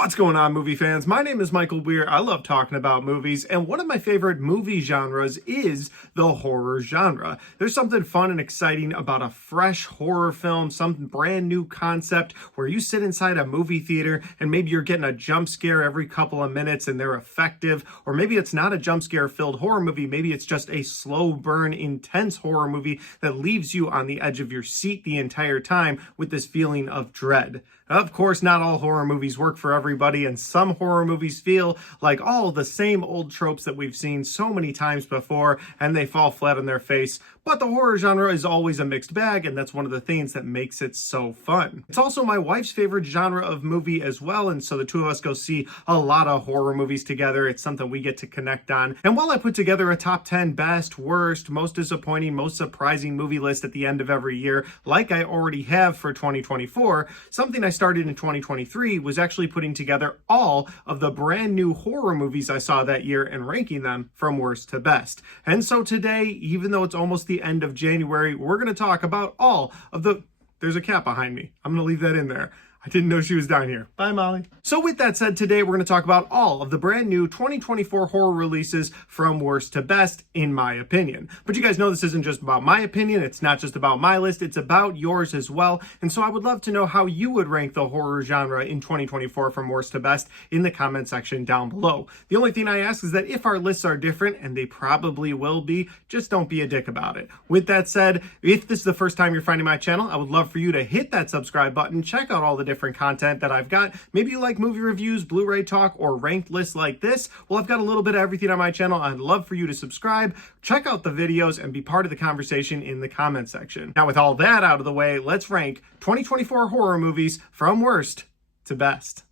What's going on, movie fans? My name is Michael Weer. I love talking about movies, and one of my favorite movie genres is the horror genre. There's something fun and exciting about a fresh horror film, some brand new concept where you sit inside a movie theater and maybe you're getting a jump scare every couple of minutes and they're effective, or maybe it's not a jump scare filled horror movie, maybe it's just a slow burn, intense horror movie that leaves you on the edge of your seat the entire time with this feeling of dread. Of course, not all horror movies work for everybody, and some horror movies feel like all the same old tropes that we've seen so many times before, and they fall flat on their face. But the horror genre is always a mixed bag, and that's one of the things that makes it so fun. It's also my wife's favorite genre of movie as well, and so the two of us go see a lot of horror movies together. It's something we get to connect on. And while I put together a top 10 best, worst, most disappointing, most surprising movie list at the end of every year, like I already have for 2024, something I started in 2023 was actually putting together all of the brand new horror movies I saw that year and ranking them from worst to best. And so today, even though it's almost the end of January, we're going to talk about all of the... There's a cat behind me. I'm going to leave that in there. I didn't know she was down here. Bye, Molly. So with that said, today we're going to talk about all of the brand new 2024 horror releases from worst to best, in my opinion. But you guys know this isn't just about my opinion. It's not just about my list. It's about yours as well. And so I would love to know how you would rank the horror genre in 2024 from worst to best in the comment section down below. The only thing I ask is that if our lists are different, and they probably will be, just don't be a dick about it. With that said, if this is the first time you're finding my channel, I would love for you to hit that subscribe button, check out all the different content that I've got. Maybe you like movie reviews, Blu-ray talk, or ranked lists like this. Well, I've got a little bit of everything on my channel. I'd love for you to subscribe, check out the videos, and be part of the conversation in the comment section. Now, with all that out of the way, let's rank 2024 horror movies from worst to best.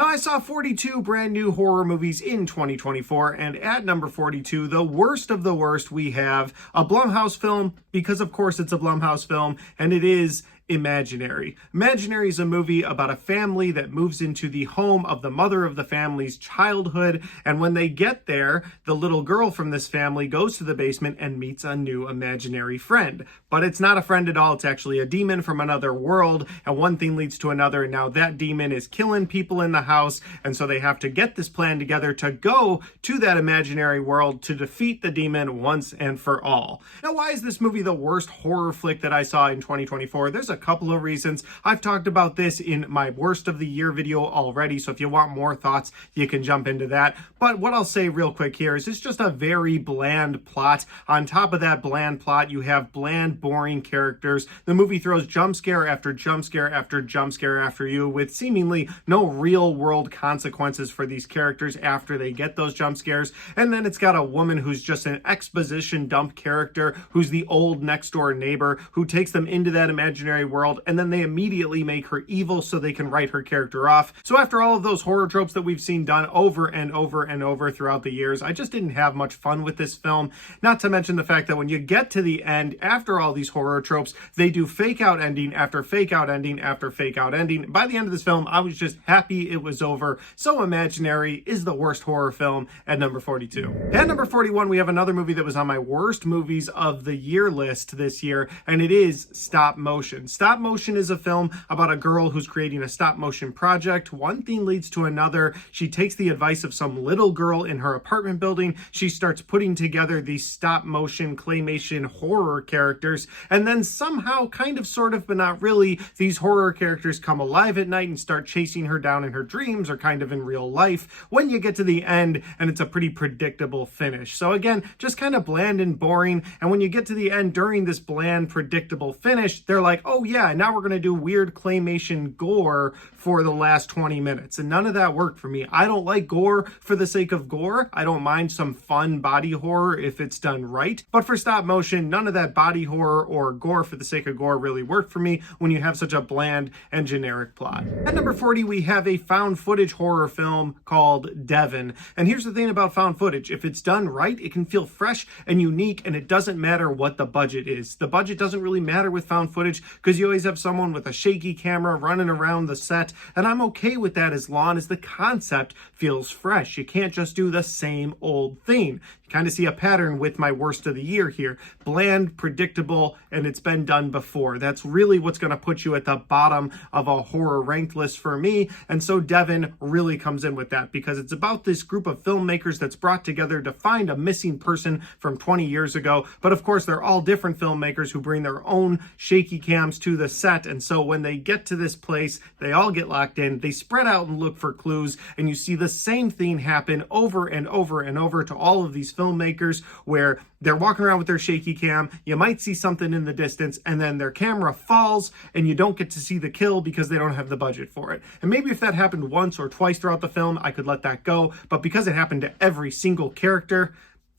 I saw 42 brand new horror movies in 2024, and at number 42, the worst of the worst, we have a Blumhouse film, because of course it's a Blumhouse film, and it is Imaginary. Imaginary is a movie about a family that moves into the home of the mother of the family's childhood, and when they get there, the little girl from this family goes to the basement and meets a new imaginary friend. But it's not a friend at all, it's actually a demon from another world, and one thing leads to another, and now that demon is killing people in the house, and so they have to get this plan together to go to that imaginary world to defeat the demon once and for all. Now, why is this movie the worst horror flick that I saw in 2024? There's a couple of reasons. I've talked about this in my worst of the year video already, so if you want more thoughts, you can jump into that. But what I'll say real quick here is it's just a very bland plot. On top of that bland plot, you have bland, boring characters. The movie throws jump scare after jump scare after jump scare after you with seemingly no real world consequences for these characters after they get those jump scares. And then it's got a woman who's just an exposition dump character, who's the old next door neighbor who takes them into that imaginary world, and then they immediately make her evil so they can write her character off. So after all of those horror tropes that we've seen done over and over and over throughout the years, I just didn't have much fun with this film. Not to mention the fact that when you get to the end, after all these horror tropes, they do fake out ending after fake out ending after fake out ending. By the end of this film, I was just happy it was over. So Imaginary is the worst horror film at number 42. At number 41, we have another movie that was on my worst movies of the year list this year, and it is Stop Motion. Stop Motion is a film about a girl who's creating a stop motion project. One thing leads to another. She takes the advice of some little girl in her apartment building. She starts putting together these stop motion claymation horror characters, and then somehow, kind of, sort of, but not really, these horror characters come alive at night and start chasing her down in her dreams or kind of in real life when you get to the end, and it's a pretty predictable finish. So again, just kind of bland and boring, and when you get to the end during this bland, predictable finish, they're like, oh yeah, now we're going to do weird claymation gore for the last 20 minutes. And none of that worked for me. I don't like gore for the sake of gore. I don't mind some fun body horror if it's done right. But for stop motion, none of that body horror or gore for the sake of gore really worked for me when you have such a bland and generic plot. At number 40, we have a found footage horror film called Devon. And here's the thing about found footage. If it's done right, it can feel fresh and unique, and it doesn't matter what the budget is. The budget doesn't really matter with found footage because you always have someone with a shaky camera running around the set, and I'm okay with that as long as the concept feels fresh. You can't just do the same old thing. kind of see a pattern with my worst of the year here. Bland, predictable, and it's been done before. That's really what's going to put you at the bottom of a horror ranked list for me. And so Devon really comes in with that, because it's about this group of filmmakers that's brought together to find a missing person from 20 years ago. But of course, they're all different filmmakers who bring their own shaky cams to the set. And so when they get to this place, they all get locked in, they spread out and look for clues, and you see the same thing happen over and over and over to all of these filmmakers, where they're walking around with their shaky cam, you might see something in the distance, and then their camera falls and you don't get to see the kill because they don't have the budget for it. And maybe if that happened once or twice throughout the film, I could let that go, but because it happened to every single character,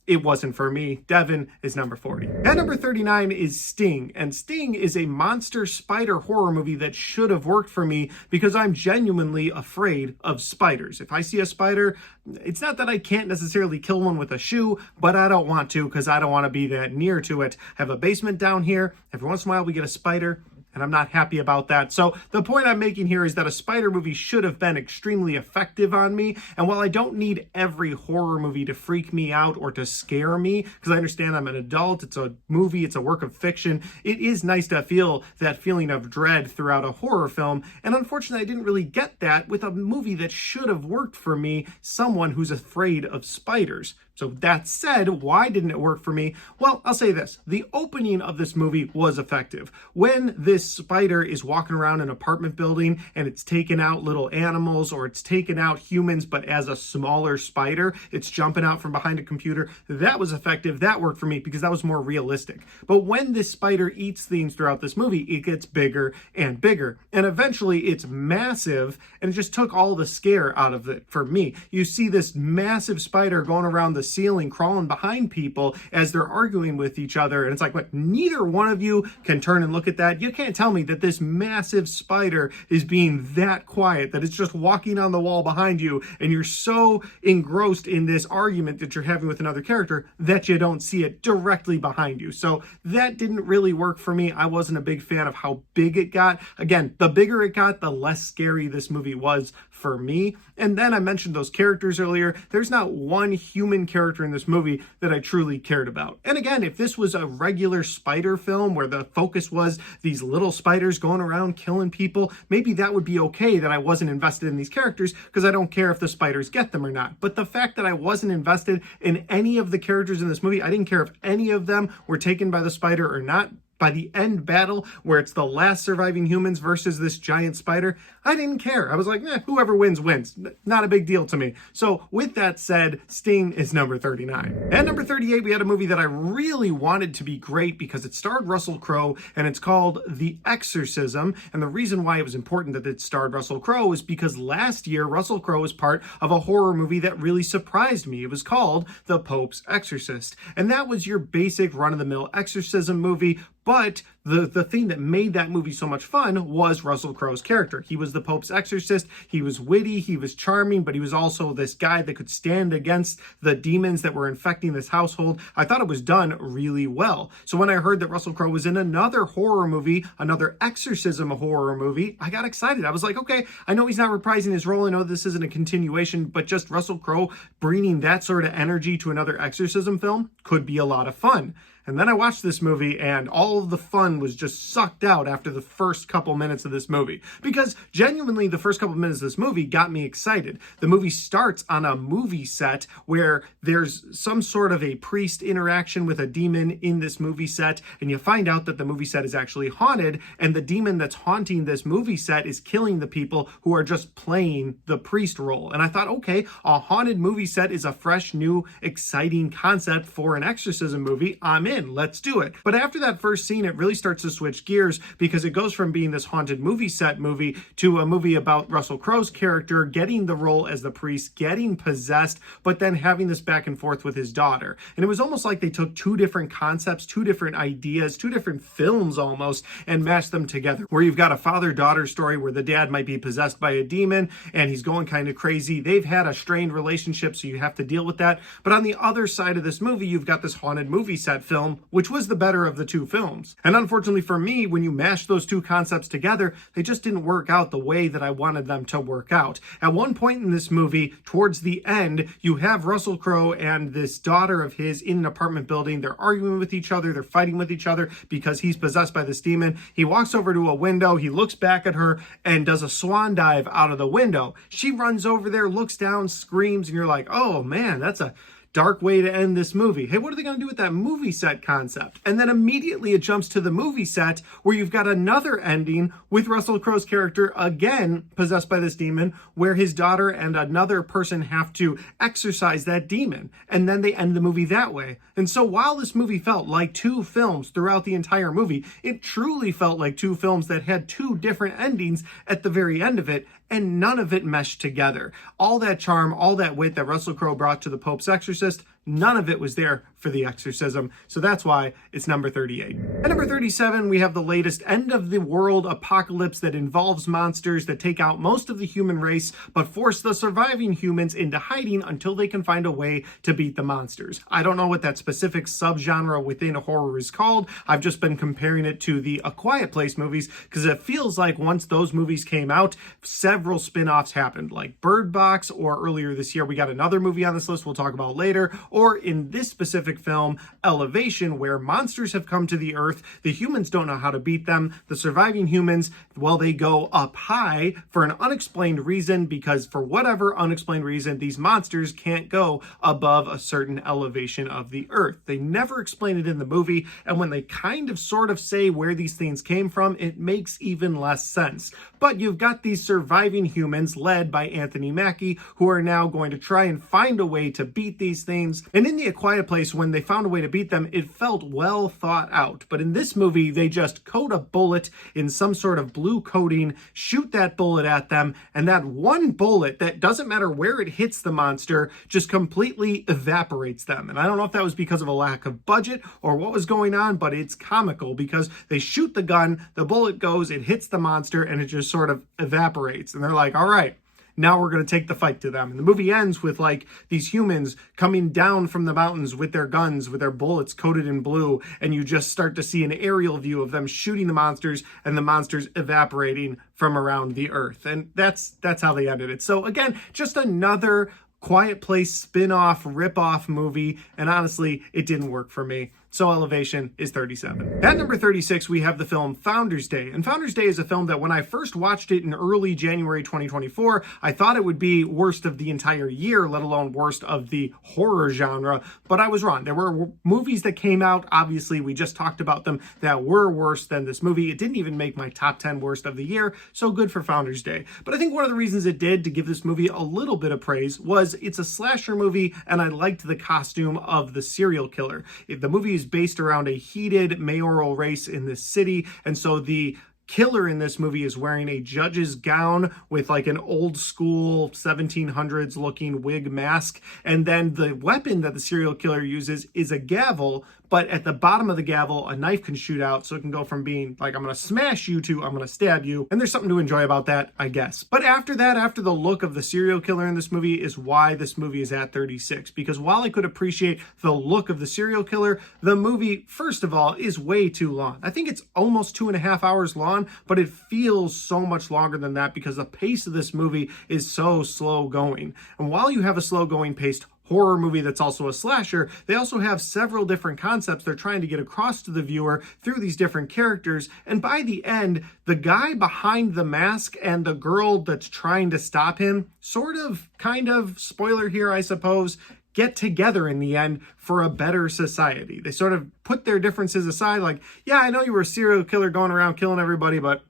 it wasn't for me. Devon is number 40. At number 39 is Sting. And Sting is a monster spider horror movie that should have worked for me, because I'm genuinely afraid of spiders. If I see a spider, it's not that I can't necessarily kill one with a shoe, but I don't want to, because I don't want to be that near to it. I have a basement down here. Every once in a while we get a spider, and I'm not happy about that. So the point I'm making here is that a spider movie should have been extremely effective on me. And while I don't need every horror movie to freak me out or to scare me, because I understand I'm an adult, it's a movie, it's a work of fiction, it is nice to feel that feeling of dread throughout a horror film. And unfortunately, I didn't really get that with a movie that should have worked for me, someone who's afraid of spiders. So that said, why didn't it work for me? Well, I'll say this. The opening of this movie was effective. When this spider is walking around an apartment building and it's taking out little animals, or it's taking out humans, but as a smaller spider, it's jumping out from behind a computer, that was effective. That worked for me because that was more realistic. But when this spider eats things throughout this movie, it gets bigger and bigger. And eventually it's massive, and it just took all the scare out of it for me. You see this massive spider going around the ceiling, crawling behind people as they're arguing with each other, and it's like, what, neither one of you can turn and look at that? You can't tell me that this massive spider is being that quiet, that it's just walking on the wall behind you, and you're so engrossed in this argument that you're having with another character that you don't see it directly behind you. So that didn't really work for me. I wasn't a big fan of how big it got. Again, the bigger it got, the less scary this movie was for me. And then I mentioned those characters earlier. There's not one human character in this movie that I truly cared about. And again, if this was a regular spider film where the focus was these little spiders going around killing people, maybe that would be okay that I wasn't invested in these characters, because I don't care if the spiders get them or not. But the fact that I wasn't invested in any of the characters in this movie, I didn't care if any of them were taken by the spider or not. By the end battle, where it's the last surviving humans versus this giant spider, I didn't care. I was like, whoever wins, wins. Not a big deal to me. So with that said, Sting is number 39. At number 38, we had a movie that I really wanted to be great because it starred Russell Crowe, and it's called The Exorcism. And the reason why it was important that it starred Russell Crowe is because last year, Russell Crowe was part of a horror movie that really surprised me. It was called The Pope's Exorcist. And that was your basic run-of-the-mill exorcism movie. But the thing that made that movie so much fun was Russell Crowe's character. He was the Pope's exorcist. He was witty, he was charming, but he was also this guy that could stand against the demons that were infecting this household. I thought it was done really well. So when I heard that Russell Crowe was in another horror movie, another exorcism horror movie, I got excited. I was like, okay, I know he's not reprising his role. I know this isn't a continuation, but just Russell Crowe bringing that sort of energy to another exorcism film could be a lot of fun. And then I watched this movie and all of the fun was just sucked out after the first couple minutes of this movie. Because genuinely, the first couple minutes of this movie got me excited. The movie starts on a movie set where there's some sort of a priest interaction with a demon in this movie set. And you find out that the movie set is actually haunted. And the demon that's haunting this movie set is killing the people who are just playing the priest role. And I thought, okay, a haunted movie set is a fresh, new, exciting concept for an exorcism movie. I'm in. Let's do it. But after that first scene, it really starts to switch gears because it goes from being this haunted movie set movie to a movie about Russell Crowe's character getting the role as the priest, getting possessed, but then having this back and forth with his daughter. And it was almost like they took two different concepts, two different ideas, two different films almost, and mashed them together. Where you've got a father-daughter story where the dad might be possessed by a demon and he's going kind of crazy. They've had a strained relationship, so you have to deal with that. But on the other side of this movie, you've got this haunted movie set film film, which was the better of the two films. And unfortunately for me, when you mash those two concepts together, they just didn't work out the way that I wanted them to work out. At one point in this movie, towards the end, you have Russell Crowe and this daughter of his in an apartment building. They're arguing with each other. They're fighting with each other because he's possessed by this demon. He walks over to a window. He looks back at her and does a swan dive out of the window. She runs over there, looks down, screams, and you're like, oh man, that's a dark way to end this movie. Hey, what are they going to do with that movie set concept? And then immediately it jumps to the movie set where you've got another ending with Russell Crowe's character again possessed by this demon, where his daughter and another person have to exorcise that demon. And then they end the movie that way. And so while this movie felt like two films throughout the entire movie, it truly felt like two films that had two different endings at the very end of it, and none of it meshed together. All that charm, all that wit that Russell Crowe brought to The Pope's Exorcist, none of it was there for The Exorcism. So that's why it's number 38. At number 37, we have the latest end-of-the-world apocalypse that involves monsters that take out most of the human race, but force the surviving humans into hiding until they can find a way to beat the monsters. I don't know what that specific subgenre within horror is called. I've just been comparing it to the A Quiet Place movies, because it feels like once those movies came out, several spin-offs happened, like Bird Box, or earlier this year we got another movie on this list we'll talk about later, or in this specific film, Elevation, where monsters have come to the earth, the humans don't know how to beat them, the surviving humans, well, they go up high for an unexplained reason, because for whatever unexplained reason, these monsters can't go above a certain elevation of the earth. They never explain it in the movie, and when they kind of sort of say where these things came from, it makes even less sense. But you've got these surviving humans led by Anthony Mackie, who are now going to try and find a way to beat these things. And in The A Quiet Place, when they found a way to beat them, it felt well thought out. But in this movie, they just coat a bullet in some sort of blue coating, shoot that bullet at them, and that one bullet, that doesn't matter where it hits the monster, just completely evaporates them. And I don't know if that was because of a lack of budget or what was going on, but it's comical because they shoot the gun, the bullet goes, it hits the monster, and it just sort of evaporates. And they're like, all right, now we're going to take the fight to them. And the movie ends with like these humans coming down from the mountains with their guns, with their bullets coated in blue. And you just start to see an aerial view of them shooting the monsters and the monsters evaporating from around the earth. And that's how they ended it. So again, just another Quiet Place spin-off, rip-off movie. And honestly, it didn't work for me. So Elevation is 37. At number 36, we have the film Founders Day. And Founders Day is a film that when I first watched it in early January 2024, I thought it would be worst of the entire year, let alone worst of the horror genre. But I was wrong. There were movies that came out, obviously we just talked about them, that were worse than this movie. It didn't even make my top 10 worst of the year, so good for Founders Day. But I think one of the reasons it did, to give this movie a little bit of praise, was it's a slasher movie and I liked the costume of the serial killer. The movie is based around a heated mayoral race in this city, and so the killer in this movie is wearing a judge's gown with like an old school 1700s looking wig mask, and then the weapon that the serial killer uses is a gavel, but at the bottom of the gavel a knife can shoot out, so it can go from being like I'm gonna smash you to I'm gonna stab you, and there's something to enjoy about that, I guess. But after that, after the look of the serial killer in this movie, is why this movie is at 36, because while I could appreciate the look of the serial killer, the movie, first of all, is way too long. I think it's almost 2.5 hours long, but it feels so much longer than that because the pace of this movie is so slow going. And while you have a slow going paced horror movie that's also a slasher, they also have several different concepts they're trying to get across to the viewer through these different characters. And by the end, the guy behind the mask and the girl that's trying to stop him, sort of, kind of, spoiler here, I suppose, get together in the end for a better society. They sort of put their differences aside, like, yeah, I know you were a serial killer going around killing everybody, but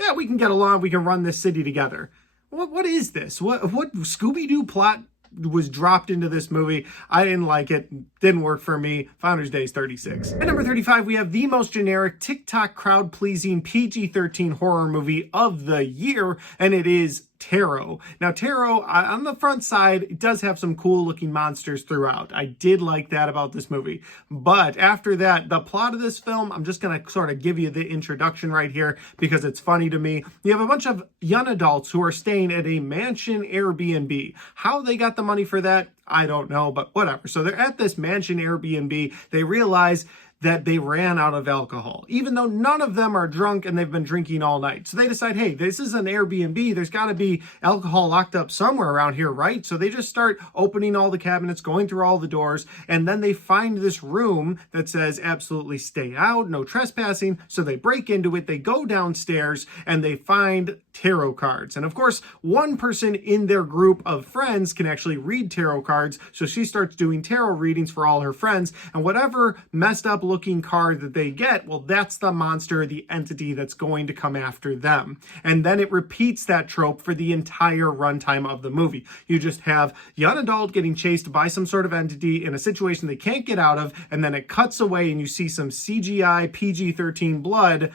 yeah, we can get along, we can run this city together. What is this? What Scooby-Doo plot was dropped into this movie? I didn't like it. Didn't work for me. Founders Day is 36. At number 35, we have the most generic, TikTok crowd-pleasing, PG-13 horror movie of the year, and it is Tarot. Now, Tarot, on the front side, it does have some cool looking monsters throughout. I did like that about this movie. But after that, the plot of this film, I'm just going to sort of give you the introduction right here because it's funny to me. You have a bunch of young adults who are staying at a mansion Airbnb. How they got the money for that, I don't know, but whatever. So they're at this mansion Airbnb. They realize that they ran out of alcohol, even though none of them are drunk and they've been drinking all night. So they decide, hey, this is an Airbnb. There's got to be alcohol locked up somewhere around here, right? So they just start opening all the cabinets, going through all the doors, and then they find this room that says absolutely stay out, no trespassing. So they break into it, they go downstairs, and they find tarot cards. And of course, one person in their group of friends can actually read tarot cards. So she starts doing tarot readings for all her friends. And whatever messed up looking card that they get, well, that's the monster, the entity that's going to come after them. And then it repeats that trope for the entire runtime of the movie. You just have young adult getting chased by some sort of entity in a situation they can't get out of. And then it cuts away and you see some CGI PG-13 blood.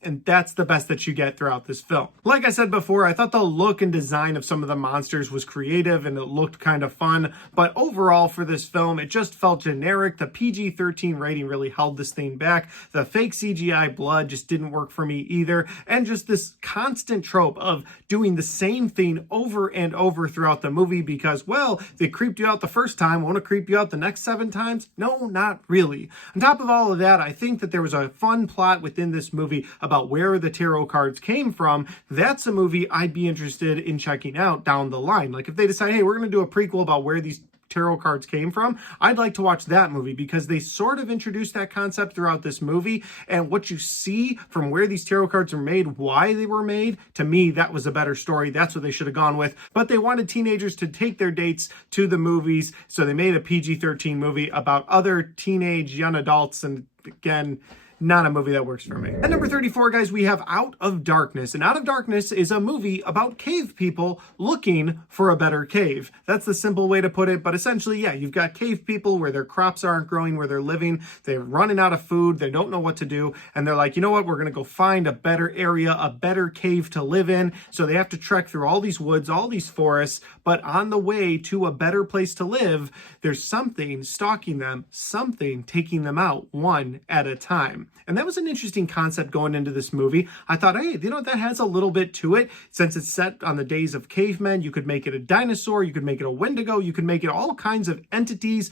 And that's the best that you get throughout this film. Like I said before, I thought the look and design of some of the monsters was creative and it looked kind of fun. But overall for this film, it just felt generic. The PG-13 rating really held this thing back. The fake CGI blood just didn't work for me either. And just this constant trope of doing the same thing over and over throughout the movie because, well, they creeped you out the first time. Won't it creep you out the next 7 times? No, not really. On top of all of that, I think that there was a fun plot within this movie about where the tarot cards came from. That's a movie I'd be interested in checking out down the line. Like if they decide, hey, we're going to do a prequel about where these tarot cards came from, I'd like to watch that movie because they sort of introduced that concept throughout this movie. And what you see from where these tarot cards are made, why they were made, to me, that was a better story. That's what they should have gone with. But they wanted teenagers to take their dates to the movies. So they made a PG-13 movie about other teenage young adults. And again, not a movie that works for me. At number 34, guys, we have Out of Darkness. And Out of Darkness is a movie about cave people looking for a better cave. That's the simple way to put it. But essentially, yeah, you've got cave people where their crops aren't growing, where they're living. They're running out of food. They don't know what to do. And they're like, you know what? We're going to go find a better area, a better cave to live in. So they have to trek through all these woods, all these forests. But on the way to a better place to live, there's something stalking them, something taking them out one at a time. And that was an interesting concept going into this movie. I thought, hey, you know, that has a little bit to it. Since it's set on the days of cavemen, you could make it a dinosaur, you could make it a Wendigo, you could make it all kinds of entities.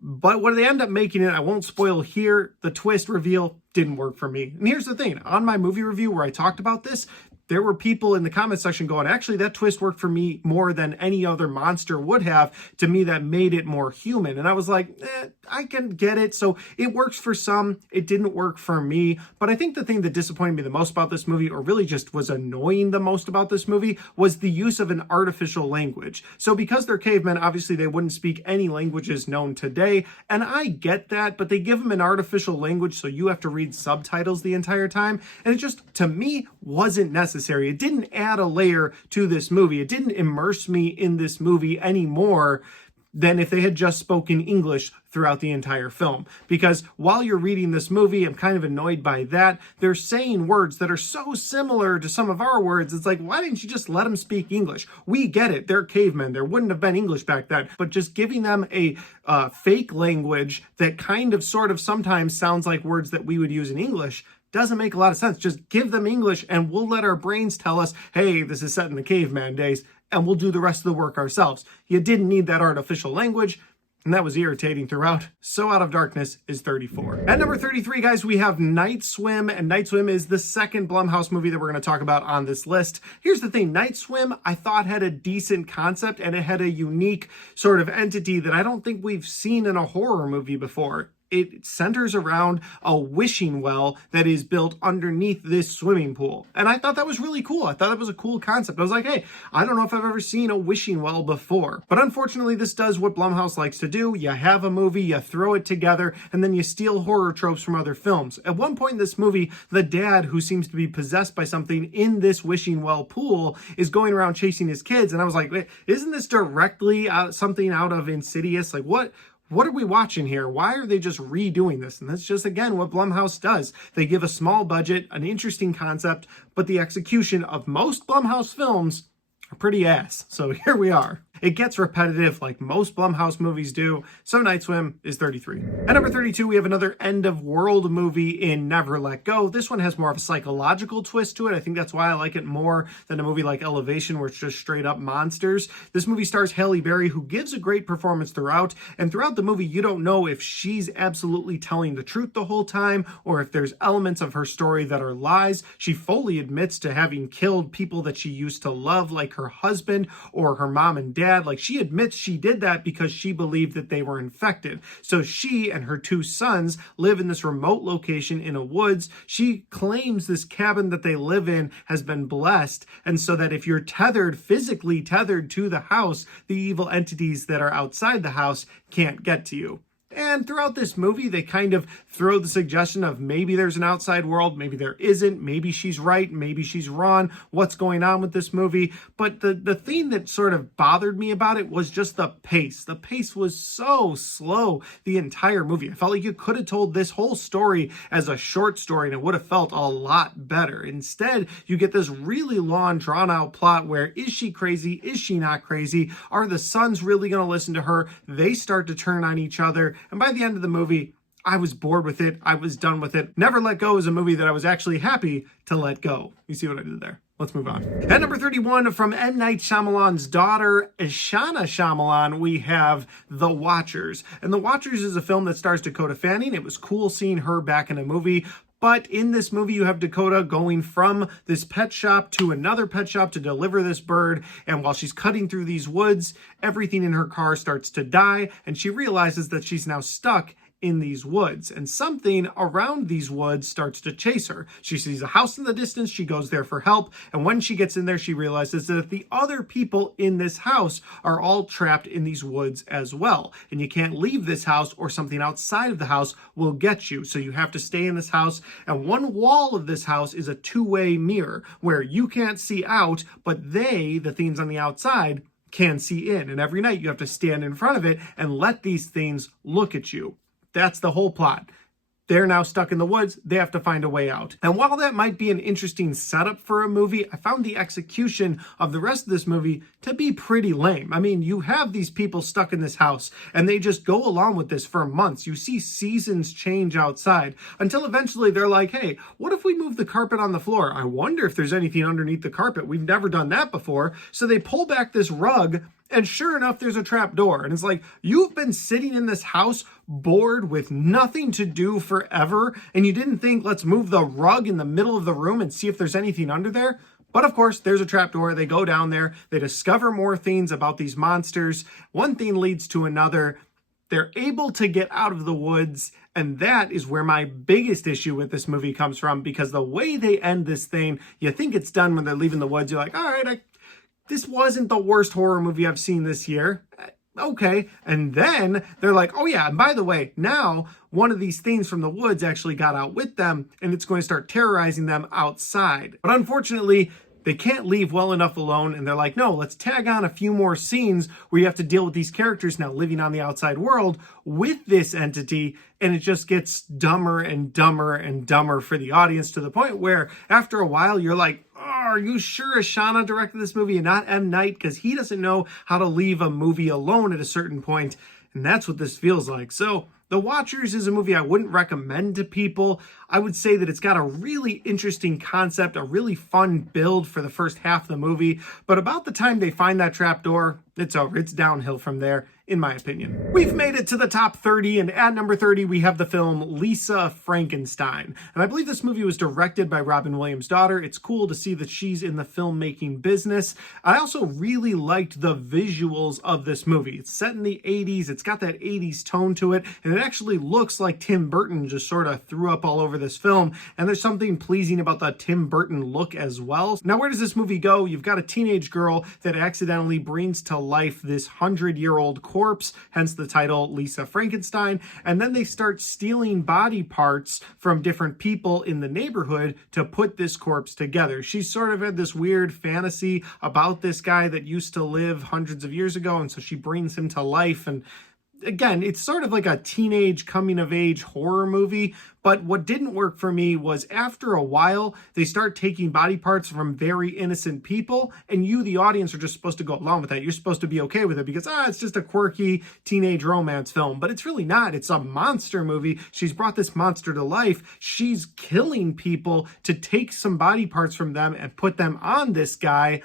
But when they end up making it, I won't spoil here, the twist reveal didn't work for me. And here's the thing, on my movie review where I talked about this, there were people in the comment section going, actually, that twist worked for me more than any other monster would have. To me, that made it more human. And I was like, I can get it. So it works for some. It didn't work for me. But I think the thing that disappointed me the most about this movie, or really just was annoying the most about this movie, was the use of an artificial language. So because they're cavemen, obviously they wouldn't speak any languages known today. And I get that, but they give them an artificial language so you have to read subtitles the entire time. And it just, to me, wasn't necessary. It didn't add a layer to this movie. It didn't immerse me in this movie any more than if they had just spoken English throughout the entire film. Because while you're reading this movie, I'm kind of annoyed by that. They're saying words that are so similar to some of our words. It's like, why didn't you just let them speak English? We get it. They're cavemen. There wouldn't have been English back then. But just giving them a fake language that kind of sort of sometimes sounds like words that we would use in English doesn't make a lot of sense. Just give them English and we'll let our brains tell us, hey, this is set in the caveman days, and we'll do the rest of the work ourselves. You didn't need that artificial language, and that was irritating throughout. So Out of Darkness is 34. At number 33, guys, we have Night Swim, and Night Swim is the second Blumhouse movie that we're going to talk about on this list. Here's the thing, Night Swim, I thought had a decent concept, and it had a unique sort of entity that I don't think we've seen in a horror movie before. It centers around a wishing well that is built underneath this swimming pool. And I thought that was really cool. I thought that was a cool concept. I was like, hey, I don't know if I've ever seen a wishing well before. But unfortunately, this does what Blumhouse likes to do. You have a movie, you throw it together, and then you steal horror tropes from other films. At one point in this movie, the dad, who seems to be possessed by something in this wishing well pool, is going around chasing his kids. And I was like, wait, isn't this directly something out of Insidious? Like, what are we watching here? Why are they just redoing this? And that's just, again, what Blumhouse does. They give a small budget, an interesting concept, but the execution of most Blumhouse films are pretty ass. So here we are. It gets repetitive like most Blumhouse movies do, so Night Swim is 33. At number 32, we have another end-of-world movie in Never Let Go. This one has more of a psychological twist to it. I think that's why I like it more than a movie like Elevation, where it's just straight-up monsters. This movie stars Halle Berry, who gives a great performance throughout, and throughout the movie, you don't know if she's absolutely telling the truth the whole time, or if there's elements of her story that are lies. She fully admits to having killed people that she used to love, like her husband or her mom and dad. Like, she admits she did that because she believed that they were infected. So she and her two sons live in this remote location in a woods. She claims this cabin that they live in has been blessed, and so that if you're physically tethered to the house, the evil entities that are outside the house can't get to you. And throughout this movie, they kind of throw the suggestion of maybe there's an outside world, maybe there isn't, maybe she's right, maybe she's wrong, what's going on with this movie. But the thing that sort of bothered me about it was just the pace. The pace was so slow the entire movie. I felt like you could have told this whole story as a short story and it would have felt a lot better. Instead, you get this really long, drawn-out plot where, is she crazy? Is she not crazy? Are the sons really going to listen to her? They start to turn on each other. And by the end of the movie, I was bored with it. I was done with it. Never Let Go is a movie that I was actually happy to let go. You see what I did there? Let's move on. At number 31, from M. Night Shyamalan's daughter, Ishana Shyamalan, we have The Watchers. And The Watchers is a film that stars Dakota Fanning. It was cool seeing her back in a movie. But in this movie, you have Dakota going from this pet shop to another pet shop to deliver this bird. And while she's cutting through these woods, everything in her car starts to die. And she realizes that she's now stuck in these woods, and something around these woods starts to chase her. She sees a house in the distance. She goes there for help. And when she gets in there, she realizes that the other people in this house are all trapped in these woods as well. And you can't leave this house, or something outside of the house will get you. So you have to stay in this house. And one wall of this house is a two-way mirror where you can't see out, but they, the things on the outside, can see in. And every night you have to stand in front of it and let these things look at you. That's the whole plot. They're now stuck in the woods. They have to find a way out. And while that might be an interesting setup for a movie, I found the execution of the rest of this movie to be pretty lame. I mean, you have these people stuck in this house, and they just go along with this for months. You see seasons change outside until eventually they're like, hey, what if we move the carpet on the floor? I wonder if there's anything underneath the carpet. We've never done that before. So they pull back this rug, and sure enough, there's a trap door. And it's like, you've been sitting in this house bored with nothing to do forever, and you didn't think, let's move the rug in the middle of the room and see if there's anything under there? But of course, there's a trapdoor. They go down there. They discover more things about these monsters. One thing leads to another. They're able to get out of the woods. And that is where my biggest issue with this movie comes from, because the way they end this thing, you think it's done when they're leaving the woods. You're like, all right, this wasn't the worst horror movie I've seen this year. Okay. And then they're like, oh yeah, and by the way, now one of these things from the woods actually got out with them, and it's going to start terrorizing them outside. But unfortunately, they can't leave well enough alone, and they're like, no, let's tag on a few more scenes where you have to deal with these characters now living on the outside world with this entity, and it just gets dumber and dumber and dumber for the audience, to the point where after a while you're like, oh, are you sure Ishana directed this movie and not M. Night? Because he doesn't know how to leave a movie alone at a certain point, and that's what this feels like. So The Watchers is a movie I wouldn't recommend to people. I would say that it's got a really interesting concept, a really fun build for the first half of the movie, but about the time they find that trapdoor, it's over. It's downhill from there, in my opinion. We've made it to the top 30, and at number 30, we have the film Lisa Frankenstein. And I believe this movie was directed by Robin Williams' daughter. It's cool to see that she's in the filmmaking business. I also really liked the visuals of this movie. It's set in the 80s. It's got that 80s tone to it, and it actually looks like Tim Burton just sort of threw up all over this film, and there's something pleasing about the Tim Burton look as well. Now, where does this movie go? You've got a teenage girl that accidentally brings to life this 100-year-old corpse, hence the title Lisa Frankenstein, and then they start stealing body parts from different people in the neighborhood to put this corpse together. She sort of had this weird fantasy about this guy that used to live hundreds of years ago, and so she brings him to life, and again, it's sort of like a teenage coming-of-age horror movie, but what didn't work for me was after a while, they start taking body parts from very innocent people, and you, the audience, are just supposed to go along with that. You're supposed to be okay with it because, it's just a quirky teenage romance film, but it's really not. It's a monster movie. She's brought this monster to life. She's killing people to take some body parts from them and put them on this guy,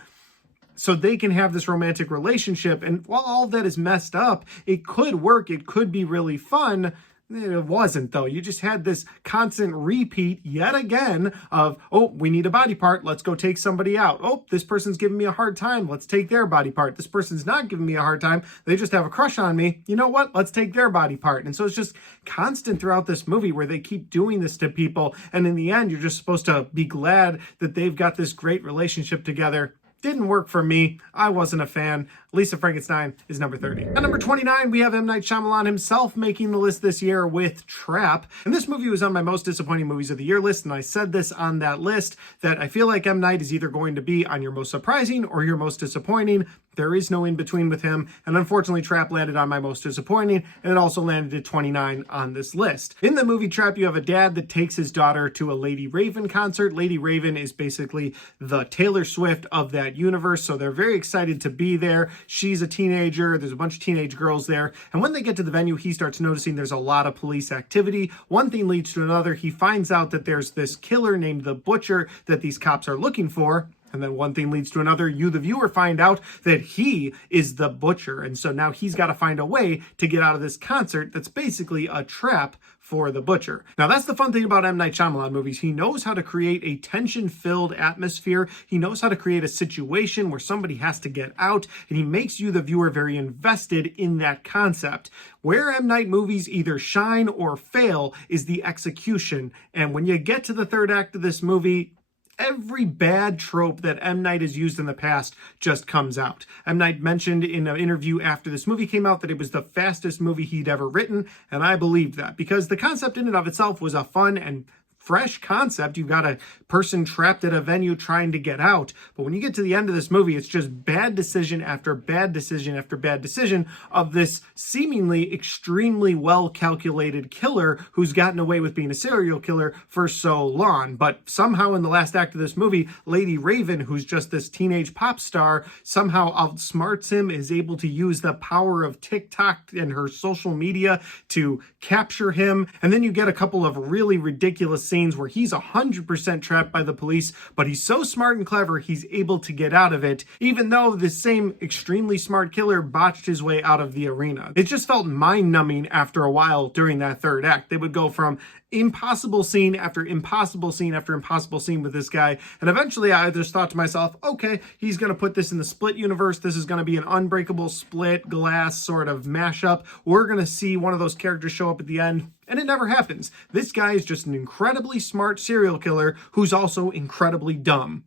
so they can have this romantic relationship. And while all of that is messed up, it could work. It could be really fun. It wasn't, though. You just had this constant repeat yet again of, oh, we need a body part. Let's go take somebody out. Oh, this person's giving me a hard time. Let's take their body part. This person's not giving me a hard time. They just have a crush on me. You know what? Let's take their body part. And so it's just constant throughout this movie where they keep doing this to people. And in the end, you're just supposed to be glad that they've got this great relationship together. Didn't work for me. I wasn't a fan. Lisa Frankenstein is number 30. At number 29, we have M. Night Shyamalan himself making the list this year with Trap. And this movie was on my most disappointing movies of the year list, and I said this on that list, that I feel like M. Night is either going to be on your most surprising or your most disappointing. There is no in-between with him, and unfortunately Trap landed on my most disappointing, and it also landed at 29 on this list. In the movie Trap, you have a dad that takes his daughter to a Lady Raven concert. Lady Raven is basically the Taylor Swift of that universe, so they're very excited to be there. She's a teenager, there's a bunch of teenage girls there, and when they get to the venue, he starts noticing there's a lot of police activity. One thing leads to another. He finds out that there's this killer named the Butcher that these cops are looking for. And then one thing leads to another. You, the viewer, find out that he is the Butcher. And so now he's got to find a way to get out of this concert that's basically a trap for the Butcher. Now, that's the fun thing about M. Night Shyamalan movies. He knows how to create a tension-filled atmosphere. He knows how to create a situation where somebody has to get out, and he makes you, the viewer, very invested in that concept. Where M. Night movies either shine or fail is the execution. And when you get to the third act of this movie, every bad trope that M. Night has used in the past just comes out. M. Night mentioned in an interview after this movie came out that it was the fastest movie he'd ever written, and I believed that because the concept in and of itself was a fun and fresh concept. You've got a person trapped at a venue trying to get out. But when you get to the end of this movie, it's just bad decision after bad decision after bad decision of this seemingly extremely well-calculated killer who's gotten away with being a serial killer for so long. But somehow in the last act of this movie, Lady Raven, who's just this teenage pop star, somehow outsmarts him, is able to use the power of TikTok and her social media to capture him. And then you get a couple of really ridiculous scenes where he's 100% trapped by the police, but he's so smart and clever, he's able to get out of it, even though this same extremely smart killer botched his way out of the arena. It just felt mind-numbing after a while during that third act. They would go from impossible scene after impossible scene after impossible scene with this guy, and eventually I just thought to myself, okay, he's going to put this in the Split universe. This is going to be an Unbreakable Split Glass sort of mashup. We're going to see one of those characters show up at the end, and it never happens. This guy is just an incredibly smart serial killer who's also incredibly dumb.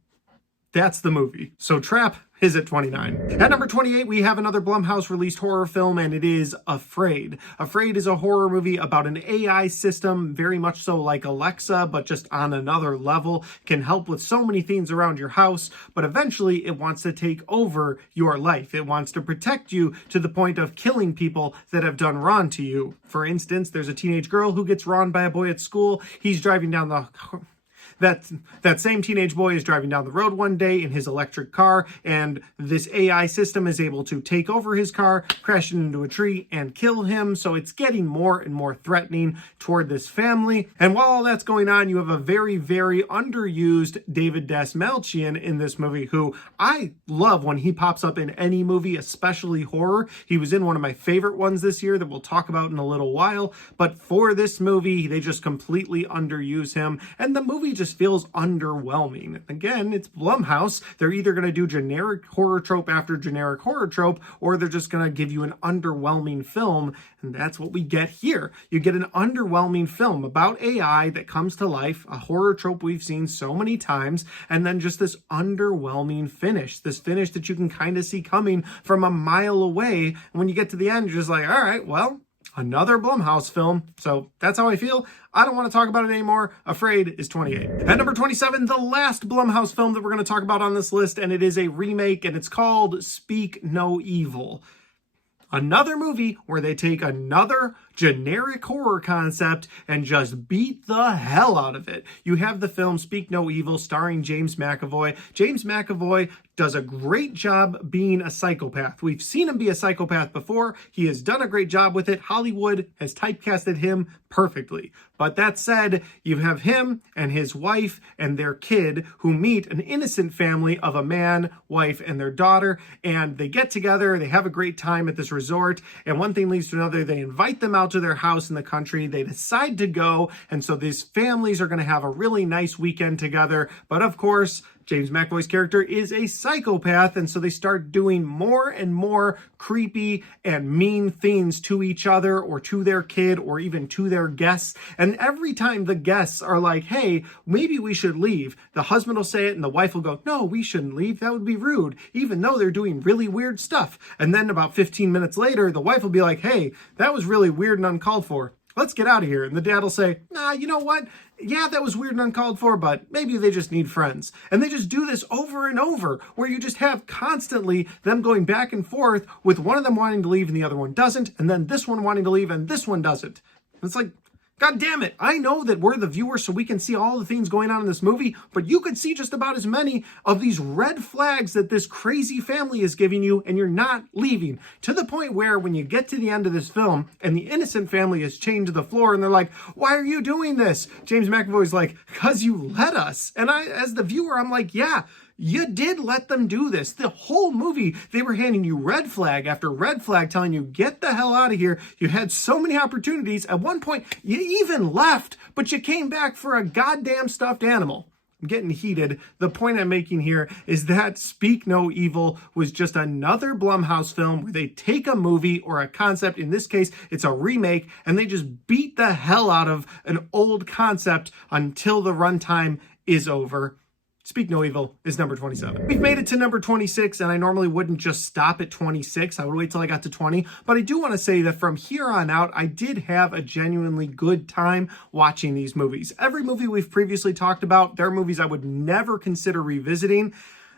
That's the movie. So Trap is at 29. At number 28, we have another Blumhouse released horror film, and it is Afraid. Afraid is a horror movie about an AI system, very much so like Alexa, but just on another level, can help with so many things around your house, but eventually it wants to take over your life. It wants to protect you to the point of killing people that have done wrong to you. For instance, there's a teenage girl who gets wronged by a boy at school. He's driving down the... That same teenage boy is driving down the road one day in his electric car, and this AI system is able to take over his car, crash it into a tree, and kill him. So it's getting more and more threatening toward this family. And while all that's going on, you have a very, very underused David Dastmalchian in this movie, who I love when he pops up in any movie, especially horror. He was in one of my favorite ones this year that we'll talk about in a little while. But for this movie, they just completely underuse him, and the movie just feels underwhelming. Again, it's Blumhouse. They're either going to do generic horror trope after generic horror trope, or they're just going to give you an underwhelming film, and that's what we get here. You get an underwhelming film about AI that comes to life, a horror trope we've seen so many times, and then just this underwhelming finish, this finish that you can kind of see coming from a mile away. And when you get to the end, you're just like, all right, well, another Blumhouse film. So that's how I feel. I don't want to talk about it anymore. Afraid is 28. At number 27, the last Blumhouse film that we're going to talk about on this list, and it is a remake, and it's called Speak No Evil. Another movie where they take another generic horror concept and just beat the hell out of it. You have the film Speak No Evil starring James McAvoy. James McAvoy does a great job being a psychopath. We've seen him be a psychopath before. He has done a great job with it. Hollywood has typecasted him perfectly. But that said, you have him and his wife and their kid who meet an innocent family of a man, wife, and their daughter, and they get together, they have a great time at this resort, and one thing leads to another. They invite them out to their house in the country. They decide to go, and so these families are going to have a really nice weekend together. But of course, James McAvoy's character is a psychopath, and so they start doing more and more creepy and mean things to each other or to their kid or even to their guests. And every time the guests are like, hey, maybe we should leave, the husband will say it and the wife will go, no, we shouldn't leave. That would be rude, even though they're doing really weird stuff. And then about 15 minutes later, the wife will be like, hey, that was really weird and uncalled for. Let's get out of here. And the dad will say, nah, you know what? Yeah, that was weird and uncalled for, but maybe they just need friends. And they just do this over and over, where you just have constantly them going back and forth with one of them wanting to leave and the other one doesn't, and then this one wanting to leave and this one doesn't. It's like, God damn it. I know that we're the viewers so we can see all the things going on in this movie, but you could see just about as many of these red flags that this crazy family is giving you, and you're not leaving. To the point where when you get to the end of this film and the innocent family is chained to the floor and they're like, why are you doing this? James McAvoy's like, because you let us. And I, as the viewer, I'm like, yeah, you did let them do this. The whole movie, they were handing you red flag after red flag, telling you, get the hell out of here. You had so many opportunities. At one point, you even left, but you came back for a goddamn stuffed animal. I'm getting heated. The point I'm making here is that Speak No Evil was just another Blumhouse film where they take a movie or a concept, in this case, it's a remake, and they just beat the hell out of an old concept until the runtime is over. Speak No Evil is number 27. We've made it to number 26, and I normally wouldn't just stop at 26. I would wait till I got to 20. But I do want to say that from here on out, I did have a genuinely good time watching these movies. Every movie we've previously talked about, they're movies I would never consider revisiting.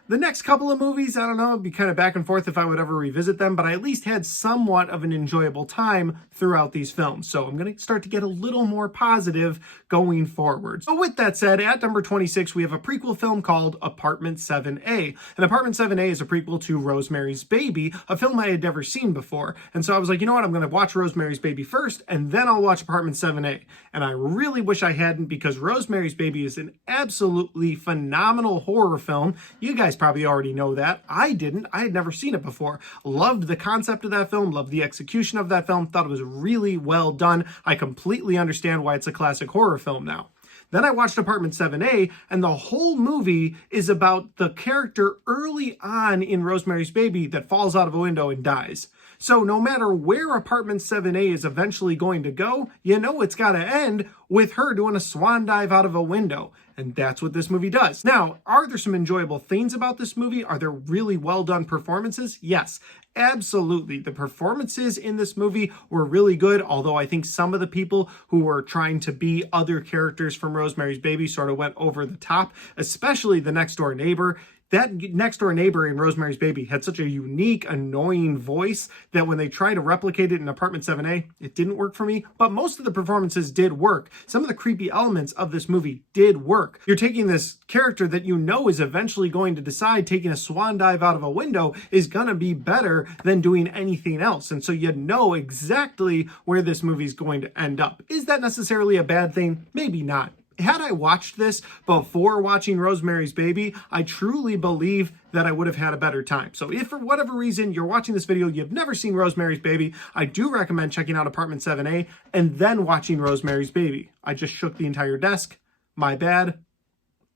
The next couple of movies, I don't know, it'd be kind of back and forth if I would ever revisit them, but I at least had somewhat of an enjoyable time throughout these films. So I'm going to start to get a little more positive going forward. So with that said, at number 26, we have a prequel film called Apartment 7A. And Apartment 7A is a prequel to Rosemary's Baby, a film I had never seen before. And so I was like, you know what, I'm going to watch Rosemary's Baby first, and then I'll watch Apartment 7A. And I really wish I hadn't, because Rosemary's Baby is an absolutely phenomenal horror film. You guys probably already know that. I didn't. I had never seen it before. Loved the concept of that film, loved the execution of that film, thought it was really well done. I completely understand why it's a classic horror film now. Then I watched Apartment 7A, and the whole movie is about the character early on in Rosemary's Baby that falls out of a window and dies. So no matter where Apartment 7A is eventually going to go, you know it's got to end with her doing a swan dive out of a window. And that's what this movie does. Now, are there some enjoyable things about this movie? Are there really well done performances? Yes, absolutely. The performances in this movie were really good, although I think some of the people who were trying to be other characters from Rosemary's Baby sort of went over the top, especially the next door neighbor. That next door neighbor in Rosemary's Baby had such a unique, annoying voice that when they tried to replicate it in Apartment 7A, it didn't work for me. But most of the performances did work. Some of the creepy elements of this movie did work. You're taking this character that you know is eventually going to decide taking a swan dive out of a window is going to be better than doing anything else. And so you know exactly where this movie is going to end up. Is that necessarily a bad thing? Maybe not. Had I watched this before watching Rosemary's Baby, I truly believe that I would have had a better time. So if for whatever reason you're watching this video, you've never seen Rosemary's Baby, I do recommend checking out Apartment 7A and then watching Rosemary's Baby. I just shook the entire desk. My bad.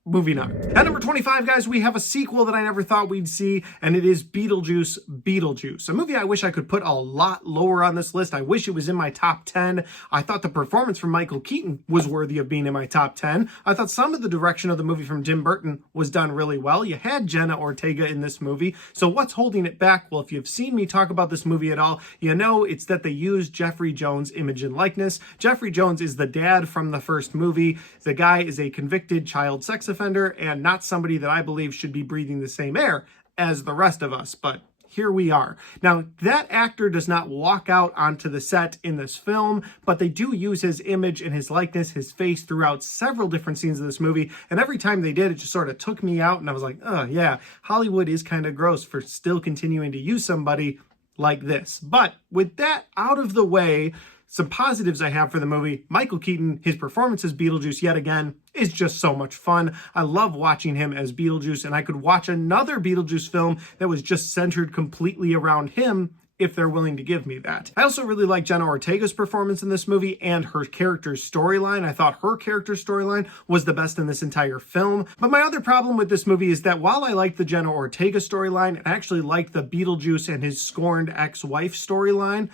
Moving on. At number 25, guys, we have a sequel that I never thought we'd see, and it is Beetlejuice Beetlejuice, a movie I wish I could put a lot lower on this list. I wish it was in my top 10. I thought the performance from Michael Keaton was worthy of being in my top 10. I thought some of the direction of the movie from Tim Burton was done really well. You had Jenna Ortega in this movie, so what's holding it back? Well, if you've seen me talk about this movie at all, you know it's that they used Jeffrey Jones' image and likeness. Jeffrey Jones is the dad from the first movie. The guy is a convicted child sex offender and not somebody that I believe should be breathing the same air as the rest of us, but here we are. Now, that actor does not walk out onto the set in this film, but they do use his image and his likeness, his face throughout several different scenes of this movie. And every time they did, it just sort of took me out and I was like, oh yeah, Hollywood is kind of gross for still continuing to use somebody like this. But with that out of the way, some positives I have for the movie: Michael Keaton, his performance as Beetlejuice yet again is just so much fun. I love watching him as Beetlejuice, and I could watch another Beetlejuice film that was just centered completely around him if they're willing to give me that. I also really like Jenna Ortega's performance in this movie and her character's storyline. I thought her character's storyline was the best in this entire film. But my other problem with this movie is that while I like the Jenna Ortega storyline and actually like the Beetlejuice and his scorned ex-wife storyline,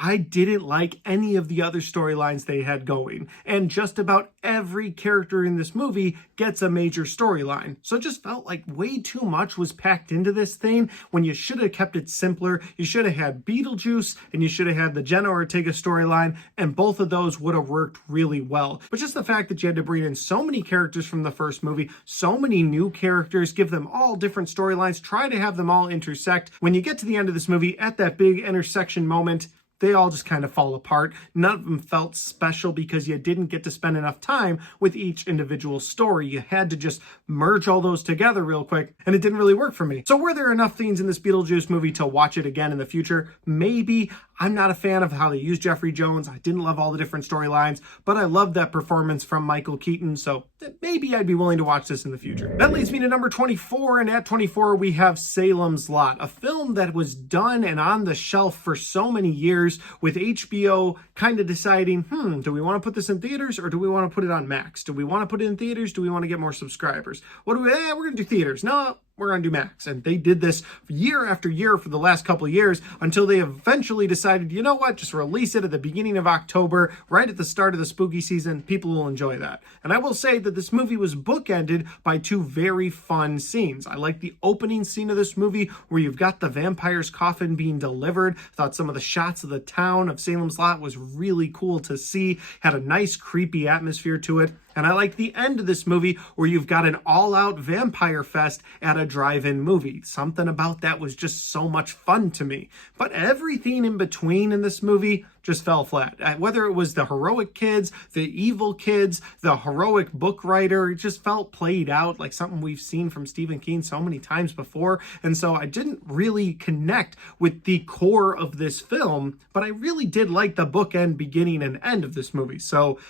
I didn't like any of the other storylines they had going. And just about every character in this movie gets a major storyline. So it just felt like way too much was packed into this thing when you should have kept it simpler. You should have had Beetlejuice and you should have had the Jenna Ortega storyline, and both of those would have worked really well. But just the fact that you had to bring in so many characters from the first movie, so many new characters, give them all different storylines, try to have them all intersect. When you get to the end of this movie, at that big intersection moment, they all just kind of fall apart. None of them felt special because you didn't get to spend enough time with each individual story. You had to just merge all those together real quick, and it didn't really work for me. So were there enough things in this Beetlejuice movie to watch it again in the future? Maybe. I'm not a fan of how they use Jeffrey Jones. I didn't love all the different storylines, but I loved that performance from Michael Keaton, so maybe I'd be willing to watch this in the future. That leads me to number 24, and at 24 we have Salem's Lot, a film that was done and on the shelf for so many years, with HBO kind of deciding, do we want to put this in theaters or do we want to put it on Max? Do we want to put it in theaters? Do we want to get more subscribers? We're going to do theaters. No, we're going to do Max. And they did this year after year for the last couple of years until they eventually decided, you know what, just release it at the beginning of October, right at the start of the spooky season. People will enjoy that. And I will say that this movie was bookended by two very fun scenes. I like the opening scene of this movie where you've got the vampire's coffin being delivered. I thought some of the shots of the town of Salem's Lot was really cool to see, had a nice creepy atmosphere to it. And I like the end of this movie where you've got an all-out vampire fest at a drive-in movie. Something about that was just so much fun to me. But everything in between in this movie just fell flat. Whether it was the heroic kids, the evil kids, the heroic book writer, it just felt played out like something we've seen from Stephen King so many times before. And so I didn't really connect with the core of this film, but I really did like the bookend, beginning, and end of this movie. So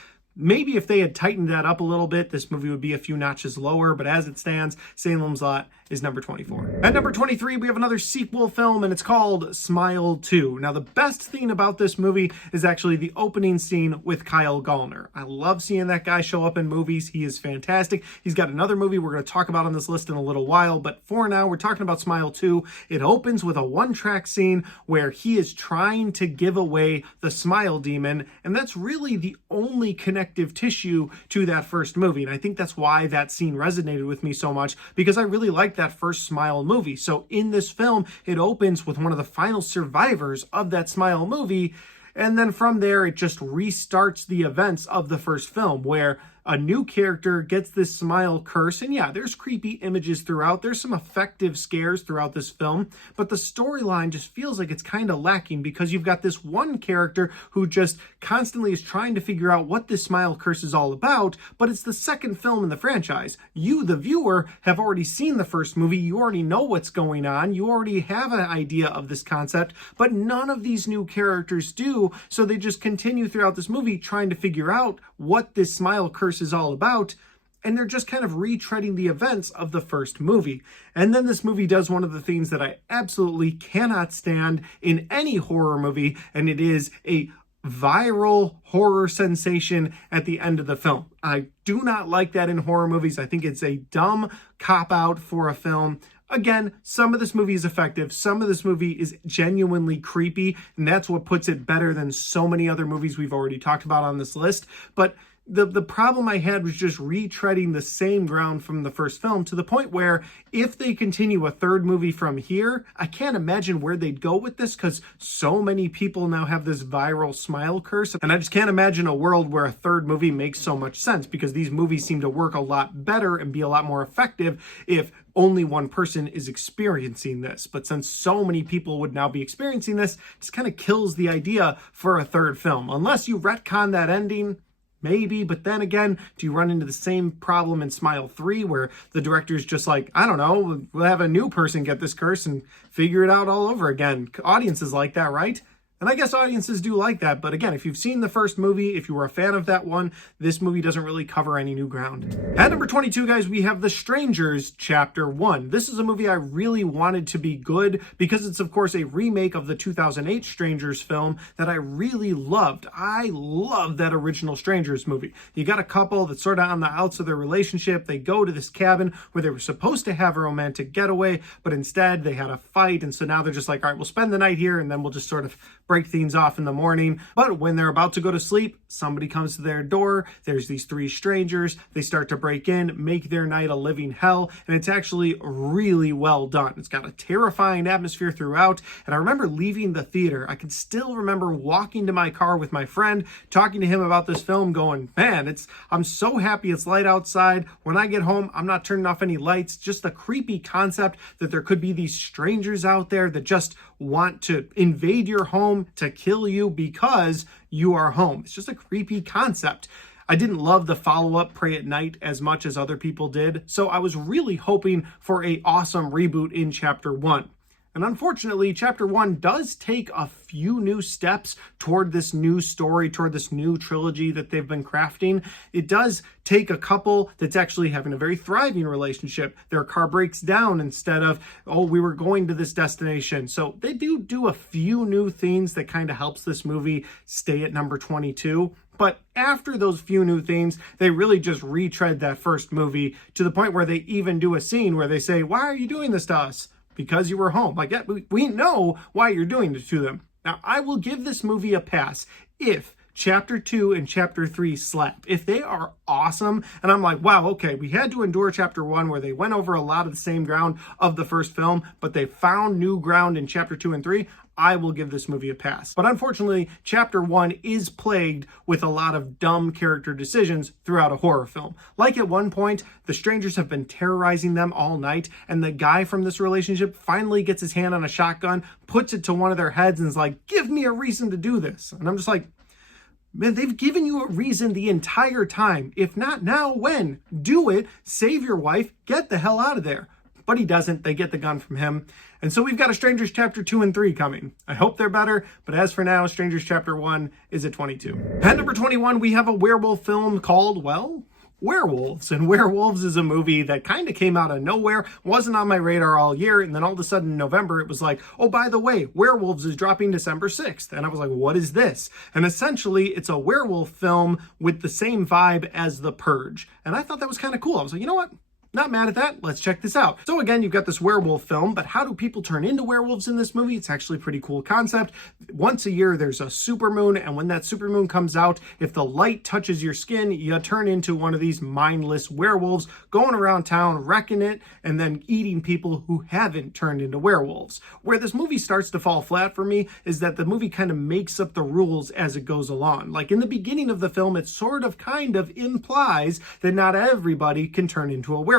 maybe if they had tightened that up a little bit, this movie would be a few notches lower, but as it stands, Salem's Lot is number 24. At number 23, we have another sequel film, and it's called Smile 2. Now, the best thing about this movie is actually the opening scene with Kyle Gallner. I love seeing that guy show up in movies. He is fantastic. He's got another movie we're going to talk about on this list in a little while, but for now, we're talking about Smile 2. It opens with a one-track scene where he is trying to give away the smile demon, and that's really the only connective tissue to that first movie. And I think that's why that scene resonated with me so much, because I really liked that first Smile movie. So in this film, it opens with one of the final survivors of that Smile movie, and then from there, it just restarts the events of the first film, where a new character gets this smile curse. And yeah, there's creepy images throughout. There's some effective scares throughout this film, but the storyline just feels like it's kind of lacking, because you've got this one character who just constantly is trying to figure out what this smile curse is all about, but it's the second film in the franchise. You, the viewer, have already seen the first movie. You already know what's going on. You already have an idea of this concept, but none of these new characters do. So they just continue throughout this movie trying to figure out what this smile curse is all about, and they're just kind of retreading the events of the first movie. And then this movie does one of the things that I absolutely cannot stand in any horror movie, and it is a viral horror sensation at the end of the film. I do not like that in horror movies. I think it's a dumb cop-out for a film. Again, some of this movie is effective. Some of this movie is genuinely creepy, and that's what puts it better than so many other movies we've already talked about on this list. But The problem I had was just retreading the same ground from the first film, to the point where if they continue a third movie from here, I can't imagine where they'd go with this, because so many people now have this viral smile curse, and I just can't imagine a world where a third movie makes so much sense, because these movies seem to work a lot better and be a lot more effective if only one person is experiencing this. But since so many people would now be experiencing this, it just kind of kills the idea for a third film. Unless you retcon that ending, maybe, but then again, do you run into the same problem in Smile 3 where the director's just like, I don't know, we'll have a new person get this curse and figure it out all over again. Audiences like that, right? And I guess audiences do like that, but again, if you've seen the first movie, if you were a fan of that one, this movie doesn't really cover any new ground. At number 22, guys, we have The Strangers Chapter 1. This is a movie I really wanted to be good because it's, of course, a remake of the 2008 Strangers film that I really loved. I love that original Strangers movie. You got a couple that's sort of on the outs of their relationship. They go to this cabin where they were supposed to have a romantic getaway, but instead they had a fight, and so now they're just like, all right, we'll spend the night here, and then we'll just sort of break things off in the morning. But when they're about to go to sleep, somebody comes to their door. There's these three strangers. They start to break in, make their night a living hell, and it's actually really well done. It's got a terrifying atmosphere throughout, and I remember leaving the theater. I can still remember walking to my car with my friend, talking to him about this film, going, man, I'm so happy it's light outside. When I get home, I'm not turning off any lights. Just the creepy concept that there could be these strangers out there that just want to invade your home to kill you because you are home. It's just a creepy concept. I didn't love the follow-up Pray at Night as much as other people did, so I was really hoping for an awesome reboot in Chapter 1. And unfortunately, Chapter 1 does take a few new steps toward this new story, toward this new trilogy that they've been crafting. It does take a couple that's actually having a very thriving relationship. Their car breaks down instead of, oh, we were going to this destination. So they do a few new things that kind of helps this movie stay at number 22. But after those few new things, they really just retread that first movie to the point where they even do a scene where they say, why are you doing this to us? Because you were home. Like, yeah, we know why you're doing it to them. Now, I will give this movie a pass if Chapter 2 and Chapter 3 slap. If they are awesome, and I'm like, wow, okay, we had to endure Chapter 1 where they went over a lot of the same ground of the first film, but they found new ground in Chapter 2 and 3, I will give this movie a pass. But unfortunately, Chapter 1 is plagued with a lot of dumb character decisions throughout a horror film. Like at one point, the strangers have been terrorizing them all night, and the guy from this relationship finally gets his hand on a shotgun, puts it to one of their heads, and is like, give me a reason to do this. And I'm just like, man, they've given you a reason the entire time. If not now, when? Do it, save your wife, get the hell out of there. But he doesn't. They get the gun from him. And so we've got a Strangers Chapter 2 and 3 coming. I hope they're better, but as for now, Strangers Chapter 1 is at 22. At number 21, we have a werewolf film called, well, Werewolves. And Werewolves is a movie that kind of came out of nowhere, wasn't on my radar all year, and then all of a sudden in November, it was like, oh, by the way, Werewolves is dropping December 6th. And I was like, what is this? And essentially, it's a werewolf film with the same vibe as The Purge. And I thought that was kind of cool. I was like, you know what? Not mad at that. Let's check this out. So again, you've got this werewolf film, but how do people turn into werewolves in this movie? It's actually a pretty cool concept. Once a year, there's a supermoon, and when that supermoon comes out, if the light touches your skin, you turn into one of these mindless werewolves going around town, wrecking it, and then eating people who haven't turned into werewolves. Where this movie starts to fall flat for me is that the movie kind of makes up the rules as it goes along. Like in the beginning of the film, it sort of kind of implies that not everybody can turn into a werewolf.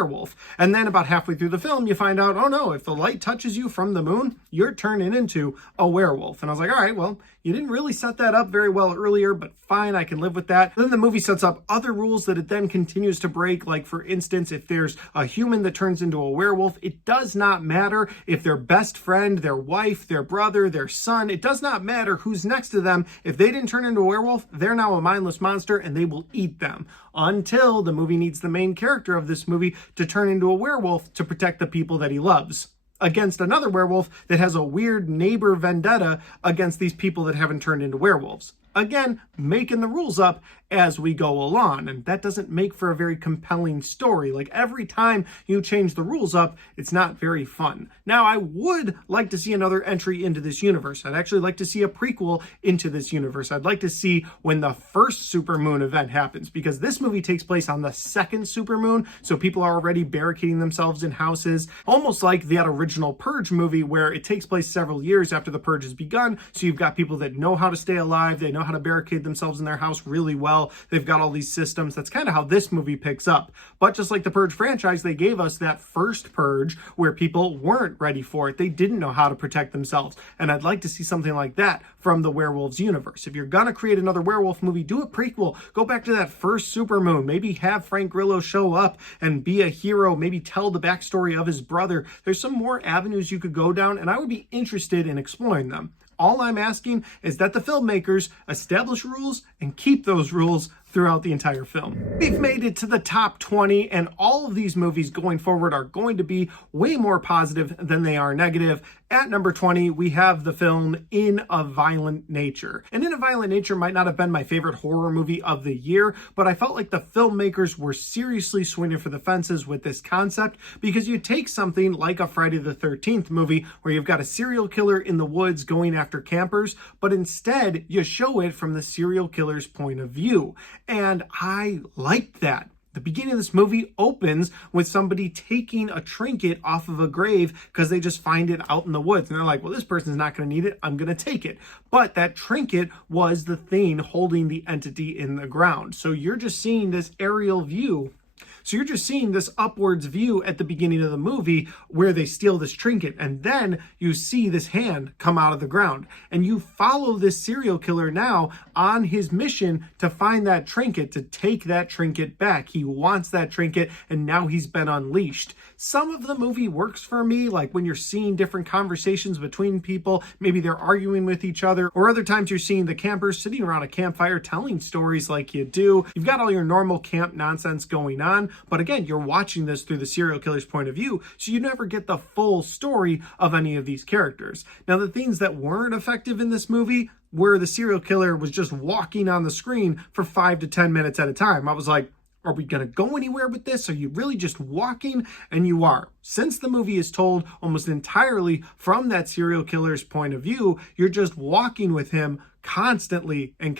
And then about halfway through the film, you find out, oh no, if the light touches you from the moon, you're turning into a werewolf. And I was like, all right, well, you didn't really set that up very well earlier, but fine, I can live with that. Then the movie sets up other rules that it then continues to break. Like, for instance, if there's a human that turns into a werewolf, it does not matter if their best friend, their wife, their brother, their son, it does not matter who's next to them. If they didn't turn into a werewolf, they're now a mindless monster and they will eat them. Until the movie needs the main character of this movie to turn into a werewolf to protect the people that he loves, against another werewolf that has a weird neighbor vendetta against these people that haven't turned into werewolves. Again, making the rules up as we go along, and that doesn't make for a very compelling story. Like, every time you change the rules up, it's not very fun. Now, I would like to see another entry into this universe. I'd actually like to see a prequel into this universe. I'd like to see when the first supermoon event happens, because this movie takes place on the second supermoon, so people are already barricading themselves in houses, almost like that original Purge movie where it takes place several years after the Purge has begun. So you've got people that know how to stay alive, they know how to barricade themselves in their house really well, they've got all these systems. That's kind of how this movie picks up. But just like the Purge franchise, they gave us that first Purge where people weren't ready for it, they didn't know how to protect themselves, and I'd like to see something like that from the Werewolves universe. If you're gonna create another werewolf movie, do a prequel, go back to that first supermoon, maybe have Frank Grillo show up and be a hero, maybe tell the backstory of his brother. There's some more avenues you could go down, and I would be interested in exploring them. All I'm asking is that the filmmakers establish rules and keep those rules throughout the entire film. We've made it to the top 20, and all of these movies going forward are going to be way more positive than they are negative. At number 20, we have the film In a Violent Nature. And In a Violent Nature might not have been my favorite horror movie of the year, but I felt like the filmmakers were seriously swinging for the fences with this concept, because you take something like a Friday the 13th movie where you've got a serial killer in the woods going after campers, but instead you show it from the serial killer's point of view. And I liked that. The beginning of this movie opens with somebody taking a trinket off of a grave because they just find it out in the woods. And they're like, well, this person's not going to need it, I'm going to take it. But that trinket was the thing holding the entity in the ground. So you're just seeing this aerial view. So you're just seeing this upwards view at the beginning of the movie where they steal this trinket, and then you see this hand come out of the ground, and you follow this serial killer now on his mission to find that trinket, to take that trinket back. He wants that trinket, and now he's been unleashed. Some of the movie works for me, like when you're seeing different conversations between people, maybe they're arguing with each other, or other times you're seeing the campers sitting around a campfire telling stories like you do. You've got all your normal camp nonsense going on, but again, you're watching this through the serial killer's point of view, so you never get the full story of any of these characters. Now, the things that weren't effective in this movie where the serial killer was just walking on the screen for 5 to 10 minutes at a time. I was like, are we going to go anywhere with this? Are you really just walking? And you are. Since the movie is told almost entirely from that serial killer's point of view, you're just walking with him constantly and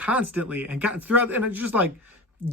throughout. And it's just like,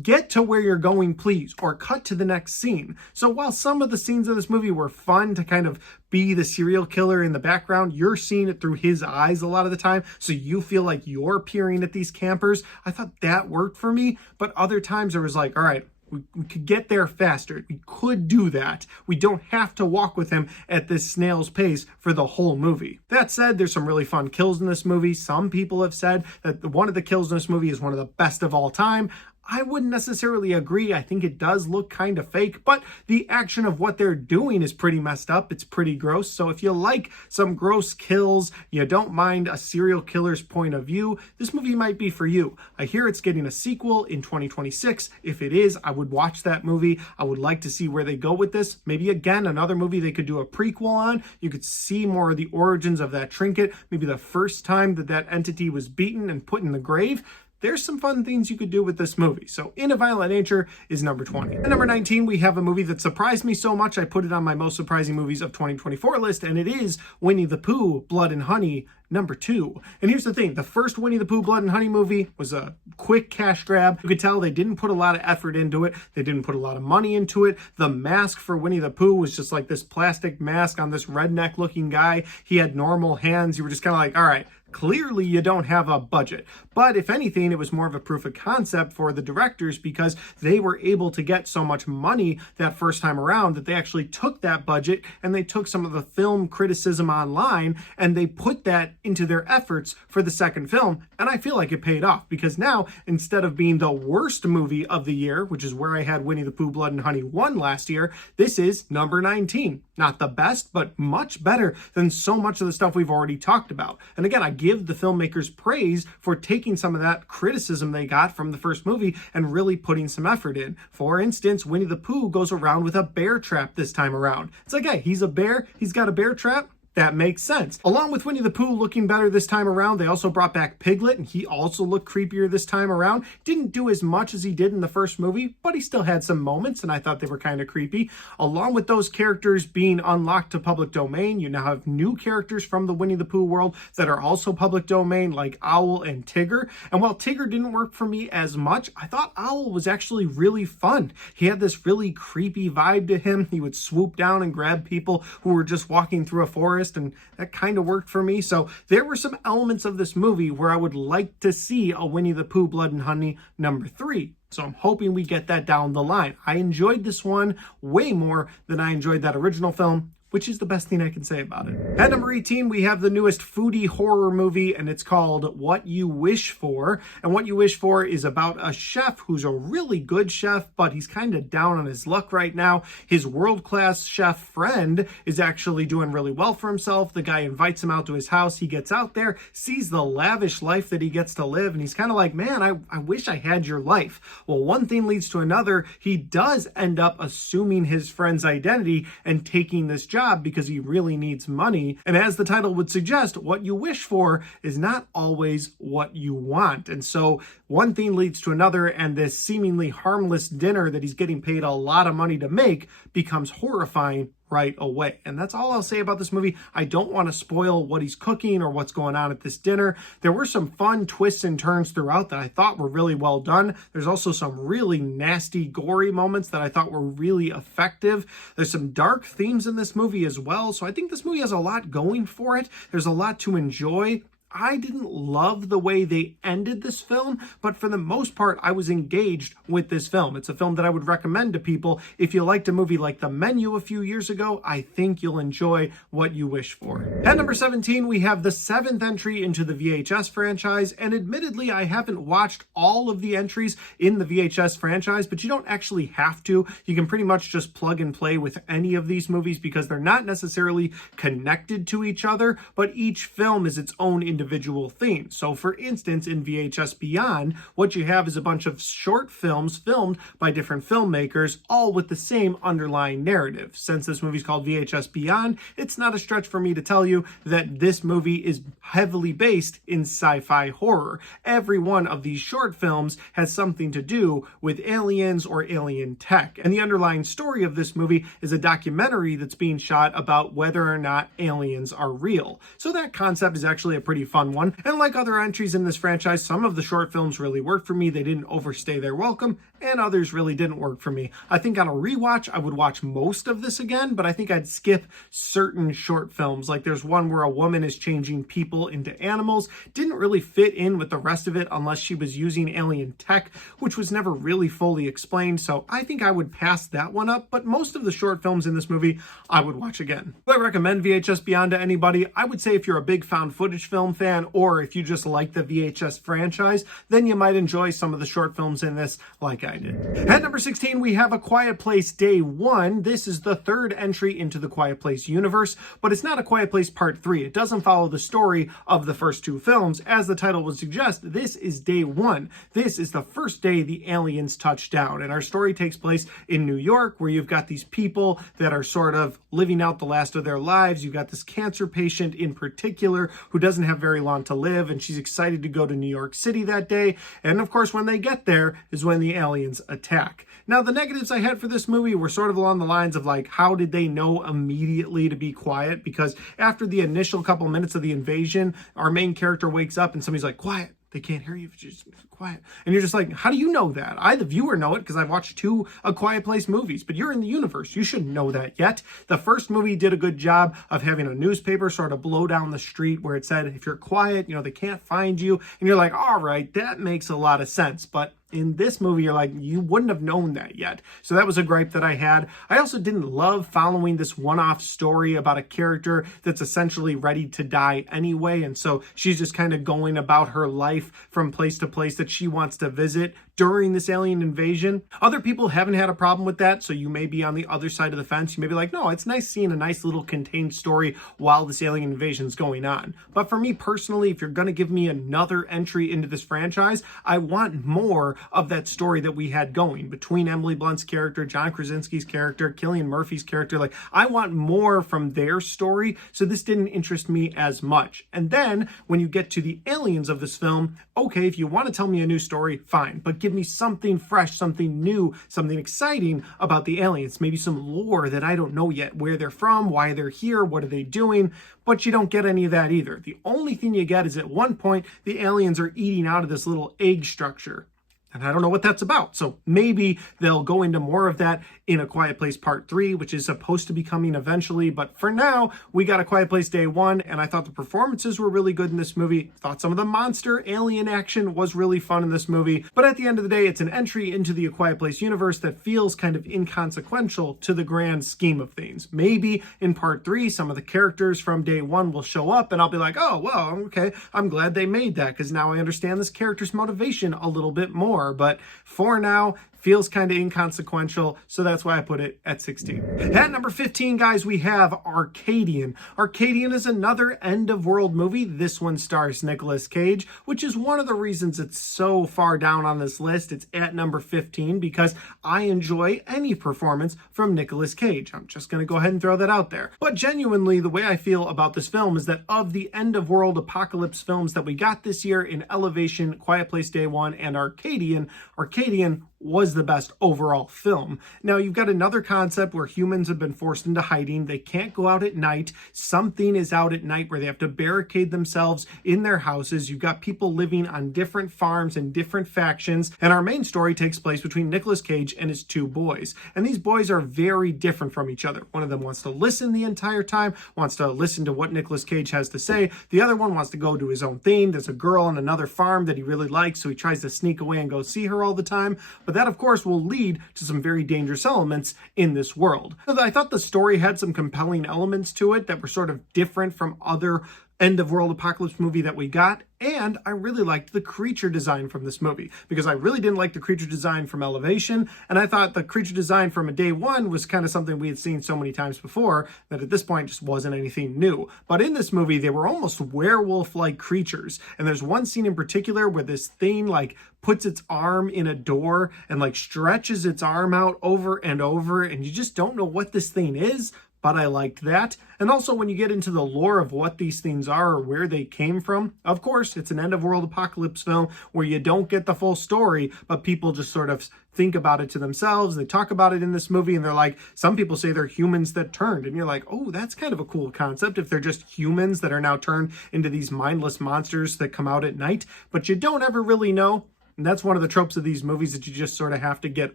get to where you're going, please, or cut to the next scene. So while some of the scenes of this movie were fun to kind of be the serial killer in the background, you're seeing it through his eyes a lot of the time, so you feel like you're peering at these campers. I thought that worked for me, but other times it was like, all right, we could get there faster. We could do that. We don't have to walk with him at this snail's pace for the whole movie. That said, there's some really fun kills in this movie. Some people have said that one of the kills in this movie is one of the best of all time. I wouldn't necessarily agree. I think it does look kind of fake, but the action of what they're doing is pretty messed up. It's pretty gross. So if you like some gross kills, you don't mind a serial killer's point of view, this movie might be for you. I hear it's getting a sequel in 2026. If it is, I would watch that movie. I would like to see where they go with this. Maybe again, another movie they could do a prequel on. You could see more of the origins of that trinket. Maybe the first time that that entity was beaten and put in the grave. There's some fun things you could do with this movie. So In a Violent Nature is number 20. At number 19, we have a movie that surprised me so much I put it on my most surprising movies of 2024 list, and it is Winnie the Pooh, Blood and Honey, number 2. And here's the thing, the first Winnie the Pooh Blood and Honey movie was a quick cash grab. You could tell they didn't put a lot of effort into it. They didn't put a lot of money into it. The mask for Winnie the Pooh was just like this plastic mask on this redneck looking guy. He had normal hands. You were just kind of like, all right, clearly you don't have a budget. But if anything, it was more of a proof of concept for the directors because they were able to get so much money that first time around that they actually took that budget and they took some of the film criticism online and they put that into their efforts for the second film. And I feel like it paid off because now, instead of being the worst movie of the year, which is where I had Winnie the Pooh Blood and Honey 1 last year, this is number 19. Not the best, but much better than so much of the stuff we've already talked about. And again, I give the filmmakers praise for taking some of that criticism they got from the first movie and really putting some effort in. For instance, Winnie the Pooh goes around with a bear trap this time around. It's like, hey, he's a bear, he's got a bear trap. that makes sense. Along with Winnie the Pooh looking better this time around, they also brought back Piglet, and he also looked creepier this time around. Didn't do as much as he did in the first movie, but he still had some moments, and I thought they were kind of creepy. Along with those characters being unlocked to public domain, you now have new characters from the Winnie the Pooh world that are also public domain, like Owl and Tigger. And while Tigger didn't work for me as much, I thought Owl was actually really fun. He had this really creepy vibe to him. He would swoop down and grab people who were just walking through a forest, and that kind of worked for me. So there were some elements of this movie where I would like to see a Winnie the Pooh Blood and Honey number 3. So I'm hoping we get that down the line. I enjoyed this one way more than I enjoyed that original film, which is the best thing I can say about it. At number 18, we have the newest foodie horror movie, and it's called What You Wish For. And What You Wish For is about a chef who's a really good chef, but he's kind of down on his luck right now. His world-class chef friend is actually doing really well for himself. The guy invites him out to his house. He gets out there, sees the lavish life that he gets to live, and he's kind of like, man, I wish I had your life. Well, one thing leads to another. He does end up assuming his friend's identity and taking this job because he really needs money. And as the title would suggest, what you wish for is not always what you want. And so one thing leads to another, and this seemingly harmless dinner that he's getting paid a lot of money to make becomes horrifying right away. And that's all I'll say about this movie. I don't want to spoil what he's cooking or what's going on at this dinner. There were some fun twists and turns throughout that I thought were really well done. There's also some really nasty, gory moments that I thought were really effective. There's some dark themes in this movie as well. So I think this movie has a lot going for it. There's a lot to enjoy. I didn't love the way they ended this film, but for the most part, I was engaged with this film. It's a film that I would recommend to people. If you liked a movie like The Menu a few years ago, I think you'll enjoy What You Wish For. At number 17, we have the 7th entry into the VHS franchise, and admittedly, I haven't watched all of the entries in the VHS franchise, but you don't actually have to. You can pretty much just plug and play with any of these movies because they're not necessarily connected to each other, but each film is its own individual theme. So for instance, in VHS Beyond, what you have is a bunch of short films filmed by different filmmakers, all with the same underlying narrative. Since this movie's called VHS Beyond, it's not a stretch for me to tell you that this movie is heavily based in sci-fi horror. Every one of these short films has something to do with aliens or alien tech. And the underlying story of this movie is a documentary that's being shot about whether or not aliens are real. So that concept is actually a pretty fun one. And like other entries in this franchise, some of the short films really worked for me. They didn't overstay their welcome, and others really didn't work for me. I think on a rewatch, I would watch most of this again, but I think I'd skip certain short films. Like there's one where a woman is changing people into animals. Didn't really fit in with the rest of it unless she was using alien tech, which was never really fully explained. So I think I would pass that one up, but most of the short films in this movie, I would watch again. Do I recommend VHS Beyond to anybody? I would say if you're a big found footage film fan, or if you just like the VHS franchise, then you might enjoy some of the short films in this like I did. At number 16, we have A Quiet Place Day 1. This is the third entry into the Quiet Place universe, but it's not A Quiet Place Part 3. It doesn't follow the story of the first two films. As the title would suggest, this is Day 1. This is the first day the aliens touch down, and our story takes place in New York, where you've got these people that are sort of living out the last of their lives. You've got this cancer patient in particular who doesn't have very long to live, and she's excited to go to New York City that day. And of course, when they get there is when the aliens attack. Now, the negatives I had for this movie were sort of along the lines of like, how did they know immediately to be quiet? Because after the initial couple minutes of the invasion, our main character wakes up and somebody's like, quiet. They can't hear you if you're just quiet. And you're just like, how do you know that? I, the viewer, know it because I've watched 2 A Quiet Place movies, but you're in the universe. You shouldn't know that yet. The first movie did a good job of having a newspaper sort of blow down the street where it said, if you're quiet, they can't find you. And you're like, all right, that makes a lot of sense. But in this movie, you're like, you wouldn't have known that yet. So that was a gripe that I had. I also didn't love following this one-off story about a character that's essentially ready to die anyway. And so she's just kind of going about her life from place to place that she wants to visit during this alien invasion. Other people haven't had a problem with that, so you may be on the other side of the fence. You may be like, no, it's nice seeing a nice little contained story while this alien invasion is going on. But for me personally, if you're going to give me another entry into this franchise, I want more of that story that we had going between Emily Blunt's character, John Krasinski's character, Cillian Murphy's character. Like, I want more from their story, so this didn't interest me as much. And then when you get to the aliens of this film, okay, if you want to tell me a new story, fine, but give me something fresh, something new, something exciting about the aliens. Maybe some lore that I don't know yet, where they're from, why they're here, what are they doing, but you don't get any of that either. The only thing you get is at one point, the aliens are eating out of this little egg structure. And I don't know what that's about. So maybe they'll go into more of that in A Quiet Place Part 3, which is supposed to be coming eventually. But for now, we got A Quiet Place Day 1, and I thought the performances were really good in this movie. Thought some of the monster alien action was really fun in this movie. But at the end of the day, it's an entry into the A Quiet Place universe that feels kind of inconsequential to the grand scheme of things. Maybe in Part 3, some of the characters from Day 1 will show up, and I'll be like, oh, well, okay, I'm glad they made that, because now I understand this character's motivation a little bit more. But for now, feels kind of inconsequential, so that's why I put it at 16. At number 15, guys, we have Arcadian. Arcadian is another end-of-world movie. This one stars Nicolas Cage, which is one of the reasons it's so far down on this list. It's at number 15 because I enjoy any performance from Nicolas Cage. I'm just going to go ahead and throw that out there. But genuinely, the way I feel about this film is that of the end-of-world apocalypse films that we got this year in Elevation, Quiet Place Day 1, and Arcadian was the best overall film. Now, you've got another concept where humans have been forced into hiding. They can't go out at night. Something is out at night where they have to barricade themselves in their houses. You've got people living on different farms and different factions. And our main story takes place between Nicolas Cage and his two boys. And these boys are very different from each other. One of them wants to listen the entire time, wants to listen to what Nicolas Cage has to say. The other one wants to go do his own thing. There's a girl on another farm that he really likes, so he tries to sneak away and go see her all the time. But that, of course, will lead to some very dangerous elements in this world. So I thought the story had some compelling elements to it that were sort of different from other end-of-world apocalypse movie that we got, and I really liked the creature design from this movie, because I really didn't like the creature design from Elevation, and I thought the creature design from a Day 1 was kind of something we had seen so many times before that at this point just wasn't anything new. But in this movie, they were almost werewolf-like creatures, and there's one scene in particular where this thing like puts its arm in a door and like stretches its arm out over and over, and you just don't know what this thing is. But I liked that. And also when you get into the lore of what these things are or where they came from, of course, it's an end-of-world apocalypse film where you don't get the full story, but people just sort of think about it to themselves. They talk about it in this movie, and they're like, some people say they're humans that turned. And you're like, oh, that's kind of a cool concept if they're just humans that are now turned into these mindless monsters that come out at night. But you don't ever really know. And that's one of the tropes of these movies that you just sort of have to get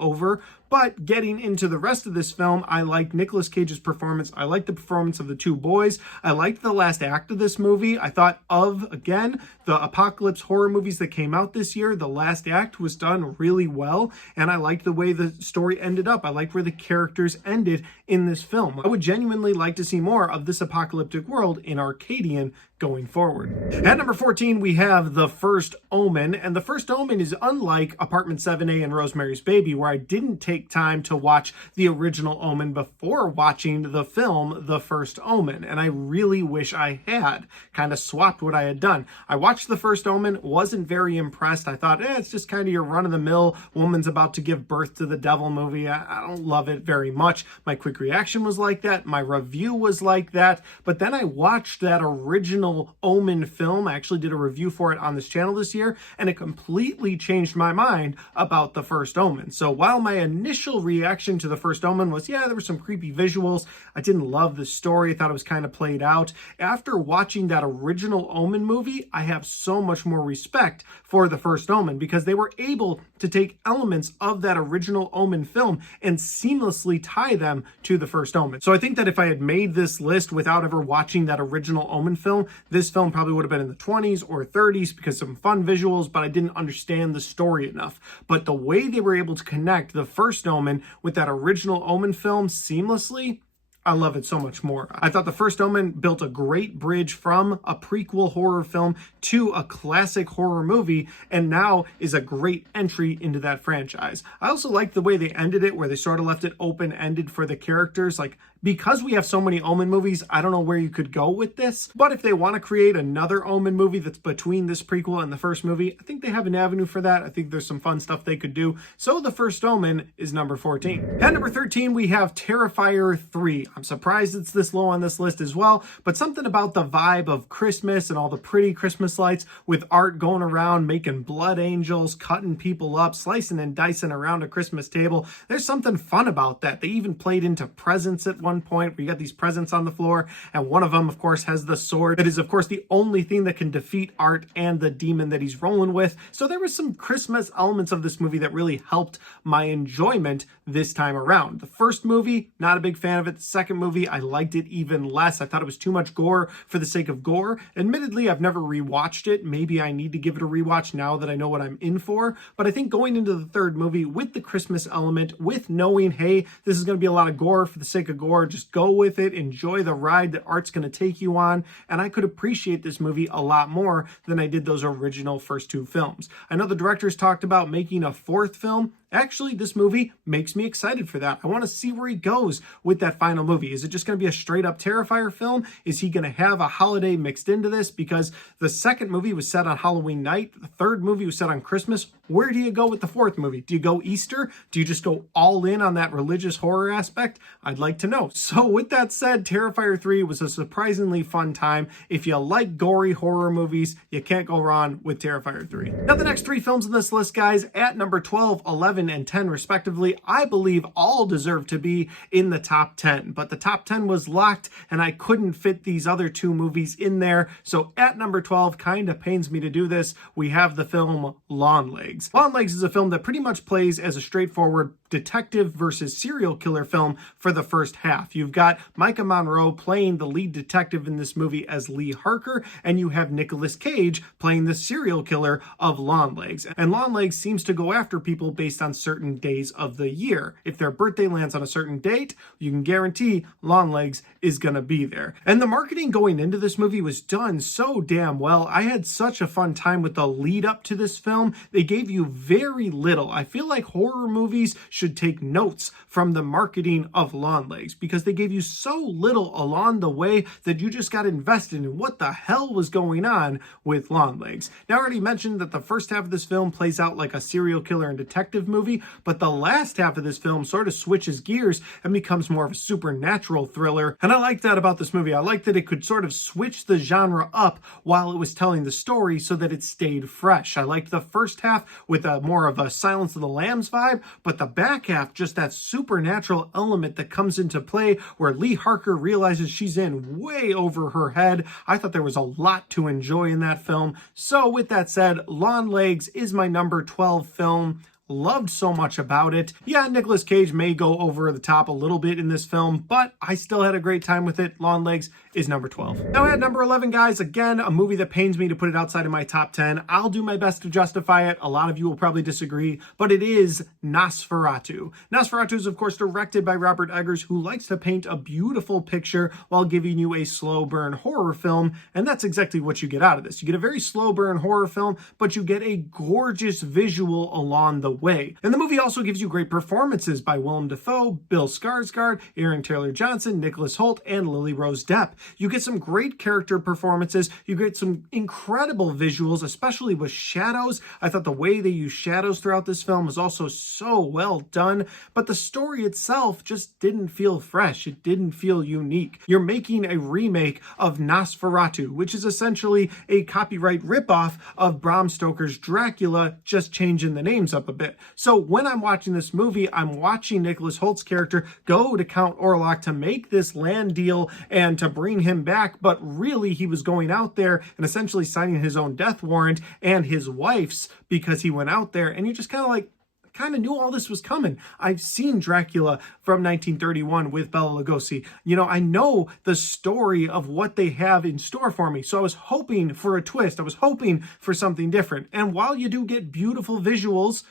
over. But getting into the rest of this film, I liked Nicolas Cage's performance. I liked the performance of the two boys. I liked the last act of this movie. I thought again, the apocalypse horror movies that came out this year, the last act was done really well. And I liked the way the story ended up. I liked where the characters ended in this film. I would genuinely like to see more of this apocalyptic world in Arcadian going forward. At number 14, we have The First Omen. And The First Omen is unlike Apartment 7A and Rosemary's Baby, where I didn't take time to watch the original Omen before watching the film The First Omen, and I really wish I had kind of swapped what I had done. I watched The First Omen, wasn't very impressed. I thought, it's just kind of your run-of-the-mill woman's about to give birth to the devil movie. I don't love it very much. My quick reaction was like that. My review was like that. But then I watched that original Omen film. I actually did a review for it on this channel this year, and it completely changed my mind about The First Omen. So while my initial reaction to The First Omen was, there were some creepy visuals, I didn't love the story, I thought it was kind of played out. After watching that original Omen movie, I have so much more respect for The First Omen, because they were able to take elements of that original Omen film and seamlessly tie them to The First Omen. So I think that if I had made this list without ever watching that original Omen film, this film probably would have been in the 20s or 30s because some fun visuals, but I didn't understand the story enough. But the way they were able to connect The First Omen with that original Omen film seamlessly, I love it so much more. I thought the First Omen built a great bridge from a prequel horror film to a classic horror movie, and now is a great entry into that franchise. I also like the way they ended it, where they sort of left it open-ended for the characters. Like, because we have so many Omen movies, I don't know where you could go with this, but if they want to create another Omen movie that's between this prequel and the first movie, I think they have an avenue for that. I think there's some fun stuff they could do. So the First Omen is number 14. At number 13, we have Terrifier 3. I'm surprised it's this low on this list as well, but something about the vibe of Christmas and all the pretty Christmas lights with art going around, making blood angels, cutting people up, slicing and dicing around a Christmas table. There's something fun about that. They even played into presents at one point, where you got these presents on the floor, and one of them, of course, has the sword. That is, of course, the only thing that can defeat Art and the demon that he's rolling with. So there was some Christmas elements of this movie that really helped my enjoyment this time around. The first movie, not a big fan of it. The second movie, I liked it even less. I thought it was too much gore for the sake of gore. Admittedly, I've never rewatched it. Maybe I need to give it a rewatch now that I know what I'm in for. But I think going into the third movie with the Christmas element, with knowing, hey, this is going to be a lot of gore for the sake of gore, just go with it, enjoy the ride that Art's going to take you on, and I could appreciate this movie a lot more than I did those original first two films. I know the directors talked about making a fourth film. Actually, this movie makes me excited for that. I want to see where he goes with that final movie. Is it just going to be a straight up Terrifier film? Is he going to have a holiday mixed into this? Because the second movie was set on Halloween night. The third movie was set on Christmas. Where do you go with the fourth movie? Do you go Easter? Do you just go all in on that religious horror aspect? I'd like to know. So with that said, Terrifier 3 was a surprisingly fun time. If you like gory horror movies, you can't go wrong with Terrifier 3. Now the next three films on this list, guys, at number 12, 11, and 10 respectively, I believe all deserve to be in the top 10, but the top 10 was locked and I couldn't fit these other two movies in there. So at number 12, kind of pains me to do this, we have the film Longlegs. Longlegs is a film that pretty much plays as a straightforward detective versus serial killer film for the first half. You've got Micah Monroe playing the lead detective in this movie as Lee Harker, and you have Nicolas Cage playing the serial killer of Longlegs. And Longlegs seems to go after people based on certain days of the year. If their birthday lands on a certain date, you can guarantee Longlegs is gonna be there. And the marketing going into this movie was done so damn well. I had such a fun time with the lead up to this film. They gave you very little. I feel like horror movies should take notes from the marketing of Longlegs, because they gave you so little along the way that you just got invested in what the hell was going on with Longlegs. Now, I already mentioned that the first half of this film plays out like a serial killer and detective movie, but the last half of this film sort of switches gears and becomes more of a supernatural thriller. And I like that about this movie. I like that it could sort of switch the genre up while it was telling the story so that it stayed fresh. I liked the first half with a more of a Silence of the Lambs vibe, but the back half, just that supernatural element that comes into play where Lee Harker realizes she's in way over her head. I thought there was a lot to enjoy in that film. So with that said, Longlegs is my number 12 film. Loved so much about it. Yeah, Nicolas Cage may go over the top a little bit in this film, but I still had a great time with it. Longlegs is number 12. Now at number 11, guys, again, a movie that pains me to put it outside of my top 10. I'll do my best to justify it. A lot of you will probably disagree, but it is Nosferatu. Nosferatu is, of course, directed by Robert Eggers, who likes to paint a beautiful picture while giving you a slow burn horror film, and that's exactly what you get out of this. You get a very slow burn horror film, but you get a gorgeous visual along the way. And the movie also gives you great performances by Willem Dafoe, Bill Skarsgård, Aaron Taylor-Johnson, Nicholas Hoult, and Lily Rose Depp. You get some great character performances. You get some incredible visuals, especially with shadows. I thought the way they use shadows throughout this film was also so well done, but the story itself just didn't feel fresh. It didn't feel unique. You're making a remake of Nosferatu, which is essentially a copyright ripoff of Bram Stoker's Dracula, just changing the names up a bit. So when I'm watching this movie, I'm watching Nicholas Holt's character go to Count Orlok to make this land deal and to bring him back, but really he was going out there and essentially signing his own death warrant and his wife's, because he went out there, and you just kind of knew all this was coming. I've seen Dracula from 1931 with Bela Lugosi. You know, I know the story of what they have in store for me. So I was hoping for a twist. I was hoping for something different. And while you do get beautiful visuals,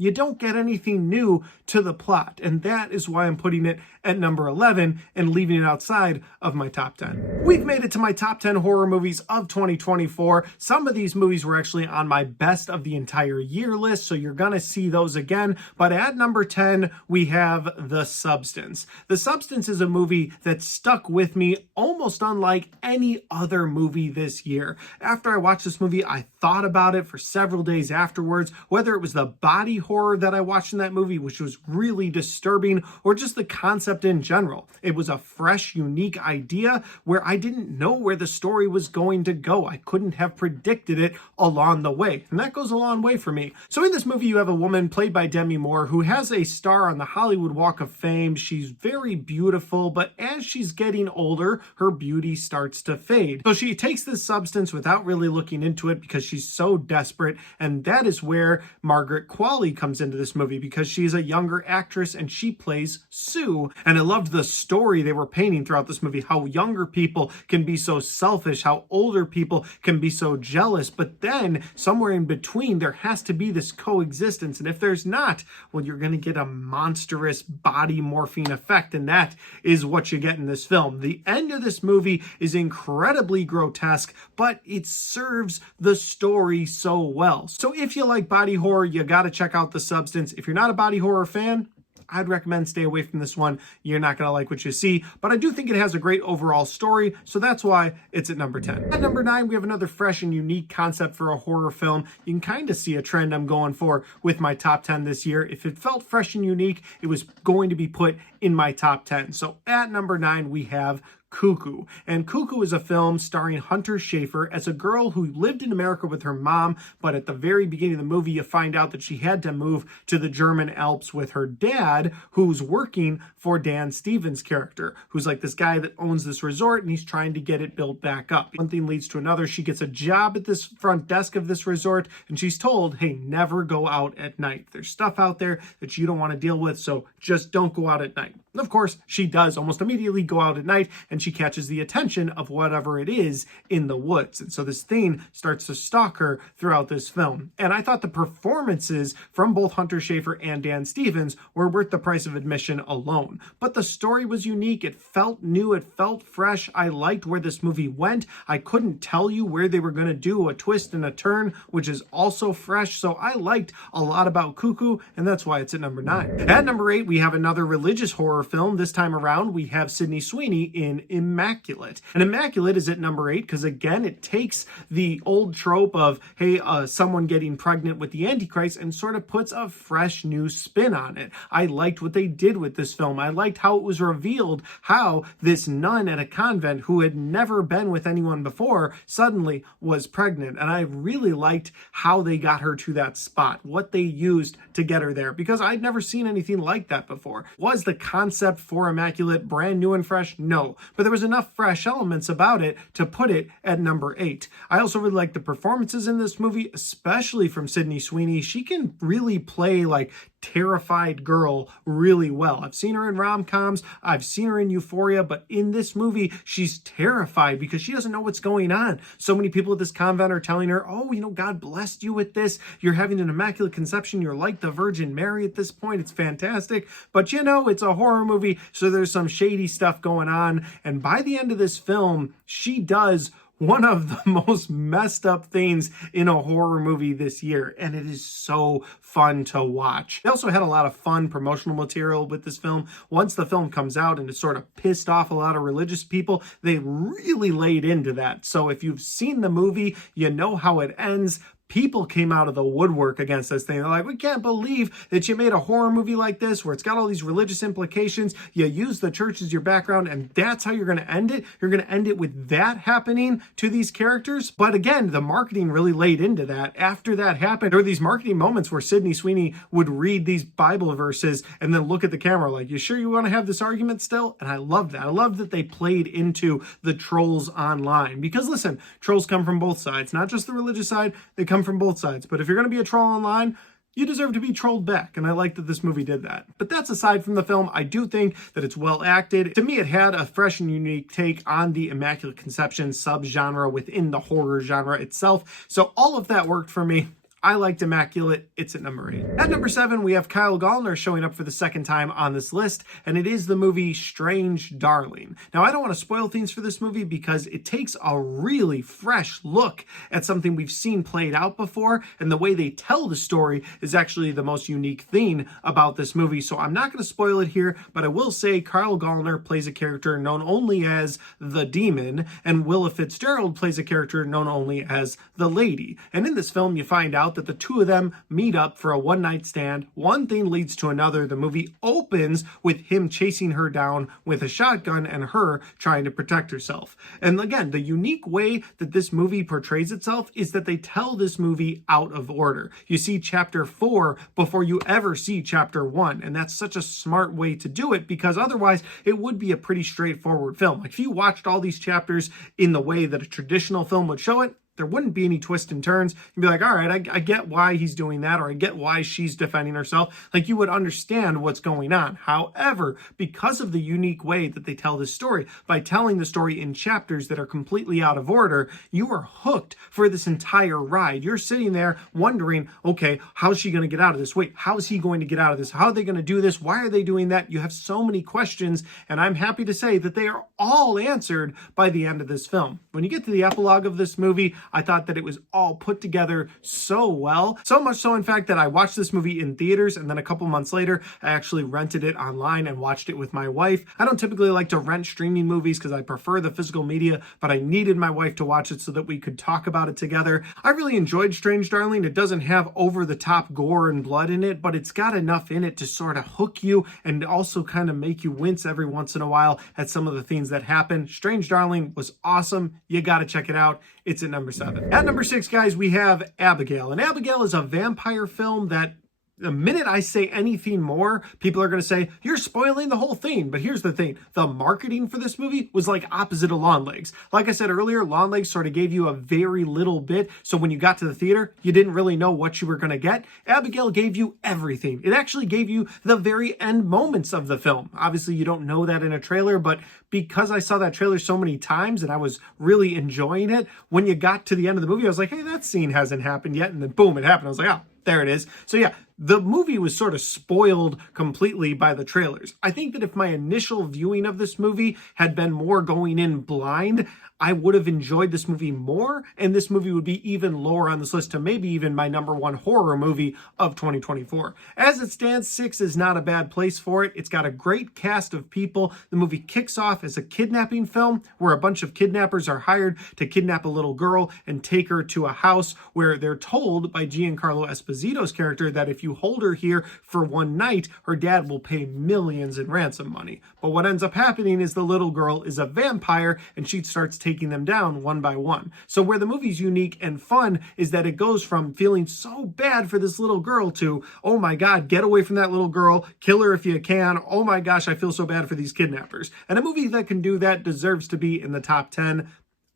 you don't get anything new to the plot. And that is why I'm putting it at number 11 and leaving it outside of my top 10. We've made it to my top 10 horror movies of 2024. Some of these movies were actually on my best of the entire year list, so you're gonna see those again. But at number 10, we have The Substance. The Substance is a movie that stuck with me almost unlike any other movie this year. After I watched this movie, I thought about it for several days afterwards, whether it was the body horror that I watched in that movie, which was really disturbing, or just the concept in general. It was a fresh, unique idea where I didn't know where the story was going to go. I couldn't have predicted it along the way, and that goes a long way for me. So in this movie, you have a woman played by Demi Moore who has a star on the Hollywood Walk of Fame. She's very beautiful, but as she's getting older, her beauty starts to fade. So she takes this substance without really looking into it because she's so desperate, and that is where Margaret Qualley comes into this movie because she's a younger actress and she plays Sue. And I loved the story they were painting throughout this movie, how younger people can be so selfish, how older people can be so jealous, but then somewhere in between there has to be this coexistence, and if there's not, well, you're going to get a monstrous body morphine effect, and that is what you get in this film. The end of this movie is incredibly grotesque, but it serves the story so well. So if you like body horror, you got to check out The Substance. If you're not a body horror fan, I'd recommend stay away from this one. You're not going to like what you see, but I do think it has a great overall story, so that's why it's at number 10. At number 9, we have another fresh and unique concept for a horror film. You can kind of see a trend I'm going for with my top 10 this year. If it felt fresh and unique, it was going to be put in my top 10. So at number 9, we have Cuckoo. And Cuckoo is a film starring Hunter Schafer as a girl who lived in America with her mom, but at the very beginning of the movie, you find out that she had to move to the German Alps with her dad, who's working for Dan Stevens' character, who's like this guy that owns this resort and he's trying to get it built back up. One thing leads to another. She gets a job at this front desk of this resort and she's told, hey, never go out at night. There's stuff out there that you don't want to deal with, so just don't go out at night. And of course, she does almost immediately go out at night and she catches the attention of whatever it is in the woods. And so this thing starts to stalk her throughout this film. And I thought the performances from both Hunter Schafer and Dan Stevens were worth the price of admission alone. But the story was unique. It felt new. It felt fresh. I liked where this movie went. I couldn't tell you where they were going to do a twist and a turn, which is also fresh. So I liked a lot about Cuckoo, and that's why it's at number 9. At number 8, we have another religious horror film. This time around, we have Sydney Sweeney in Immaculate. And Immaculate is at number 8 because, again, it takes the old trope of, hey, someone getting pregnant with the Antichrist and sort of puts a fresh new spin on it. I liked what they did with this film. I liked how it was revealed how this nun at a convent who had never been with anyone before suddenly was pregnant. And I really liked how they got her to that spot, what they used to get her there, because I'd never seen anything like that before. Was the concept for Immaculate brand new and fresh? No. But there was enough fresh elements about it to put it at number 8. I also really like the performances in this movie, especially from Sydney Sweeney. She can really play like terrified girl really well. I've seen her in rom-coms, I've seen her in Euphoria, but in this movie, she's terrified because she doesn't know what's going on. So many people at this convent are telling her, oh, you know, God blessed you with this. You're having an immaculate conception. You're like the Virgin Mary at this point. It's fantastic. But you know, it's a horror movie, so there's some shady stuff going on. And by the end of this film, she does one of the most messed up things in a horror movie this year, and it is so fun to watch. They also had a lot of fun promotional material with this film. Once the film comes out and it sort of pissed off a lot of religious people, they really laid into that. So if you've seen the movie, you know how it ends. People came out of the woodwork against this thing. They're like, we can't believe that you made a horror movie like this where it's got all these religious implications. You use the church as your background, and that's how you're going to end it. You're going to end it with that happening to these characters. But again, the marketing really laid into that. After that happened, there were these marketing moments where Sydney Sweeney would read these Bible verses and then look at the camera like, you sure you want to have this argument still? And I love that. I love that they played into the trolls online. Because listen, trolls come from both sides, not just the religious side. They come from both sides. But if you're going to be a troll online, you deserve to be trolled back, and I like that this movie did that. But that's aside from the film. I do think that it's well acted. To me, it had a fresh and unique take on the Immaculate Conception subgenre within the horror genre itself. So all of that worked for me. I liked Immaculate. It's at number 8. At number 7, we have Kyle Gallner showing up for the second time on this list, and it is the movie Strange Darling. Now, I don't want to spoil things for this movie because it takes a really fresh look at something we've seen played out before, and the way they tell the story is actually the most unique thing about this movie. So I'm not going to spoil it here, but I will say Kyle Gallner plays a character known only as the Demon, and Willa Fitzgerald plays a character known only as the Lady. And in this film, you find out that the two of them meet up for a one-night stand. One thing leads to another. The movie opens with him chasing her down with a shotgun and her trying to protect herself. And again, the unique way that this movie portrays itself is that they tell this movie out of order. You see chapter 4 before you ever see chapter 1, and that's such a smart way to do it because otherwise it would be a pretty straightforward film. Like if you watched all these chapters in the way that a traditional film would show it, there wouldn't be any twists and turns. You'd be like, all right, I get why he's doing that, or I get why she's defending herself. Like you would understand what's going on. However, because of the unique way that they tell this story, by telling the story in chapters that are completely out of order, you are hooked for this entire ride. You're sitting there wondering, okay, how's she going to get out of this? Wait, how is he going to get out of this? How are they going to do this? Why are they doing that? You have so many questions, and I'm happy to say that they are all answered by the end of this film. When you get to the epilogue of this movie, I thought that it was all put together so well. So much so, in fact, that I watched this movie in theaters, and then a couple months later, I actually rented it online and watched it with my wife. I don't typically like to rent streaming movies because I prefer the physical media, but I needed my wife to watch it so that we could talk about it together. I really enjoyed Strange Darling. It doesn't have over-the-top gore and blood in it, but it's got enough in it to sort of hook you and also kind of make you wince every once in a while at some of the things that happen. Strange Darling was awesome. You got to check it out. It's at number 7. At number 6, guys, we have Abigail. And Abigail is a vampire film that the minute I say anything more, people are going to say, you're spoiling the whole thing. But here's the thing. The marketing for this movie was like opposite of Lawn Legs. Like I said earlier, Lawn Legs sort of gave you a very little bit. So when you got to the theater, you didn't really know what you were going to get. Abigail gave you everything. It actually gave you the very end moments of the film. Obviously, you don't know that in a trailer, but because I saw that trailer so many times and I was really enjoying it, when you got to the end of the movie, I was like, hey, that scene hasn't happened yet. And then boom, it happened. I was like, oh, there it is. So yeah, the movie was sort of spoiled completely by the trailers. I think that if my initial viewing of this movie had been more going in blind, I would have enjoyed this movie more, and this movie would be even lower on this list to maybe even my number 1 horror movie of 2024. As it stands, 6 is not a bad place for it. It's got a great cast of people. The movie kicks off as a kidnapping film where a bunch of kidnappers are hired to kidnap a little girl and take her to a house where they're told by Giancarlo Esposito's character that if you hold her here for one night, her dad will pay millions in ransom money. But what ends up happening is the little girl is a vampire and she starts taking them down one by one. So where the movie's unique and fun is that it goes from feeling so bad for this little girl to, oh my God, get away from that little girl, kill her if you can. Oh my gosh, I feel so bad for these kidnappers. And a movie that can do that deserves to be in the top 10.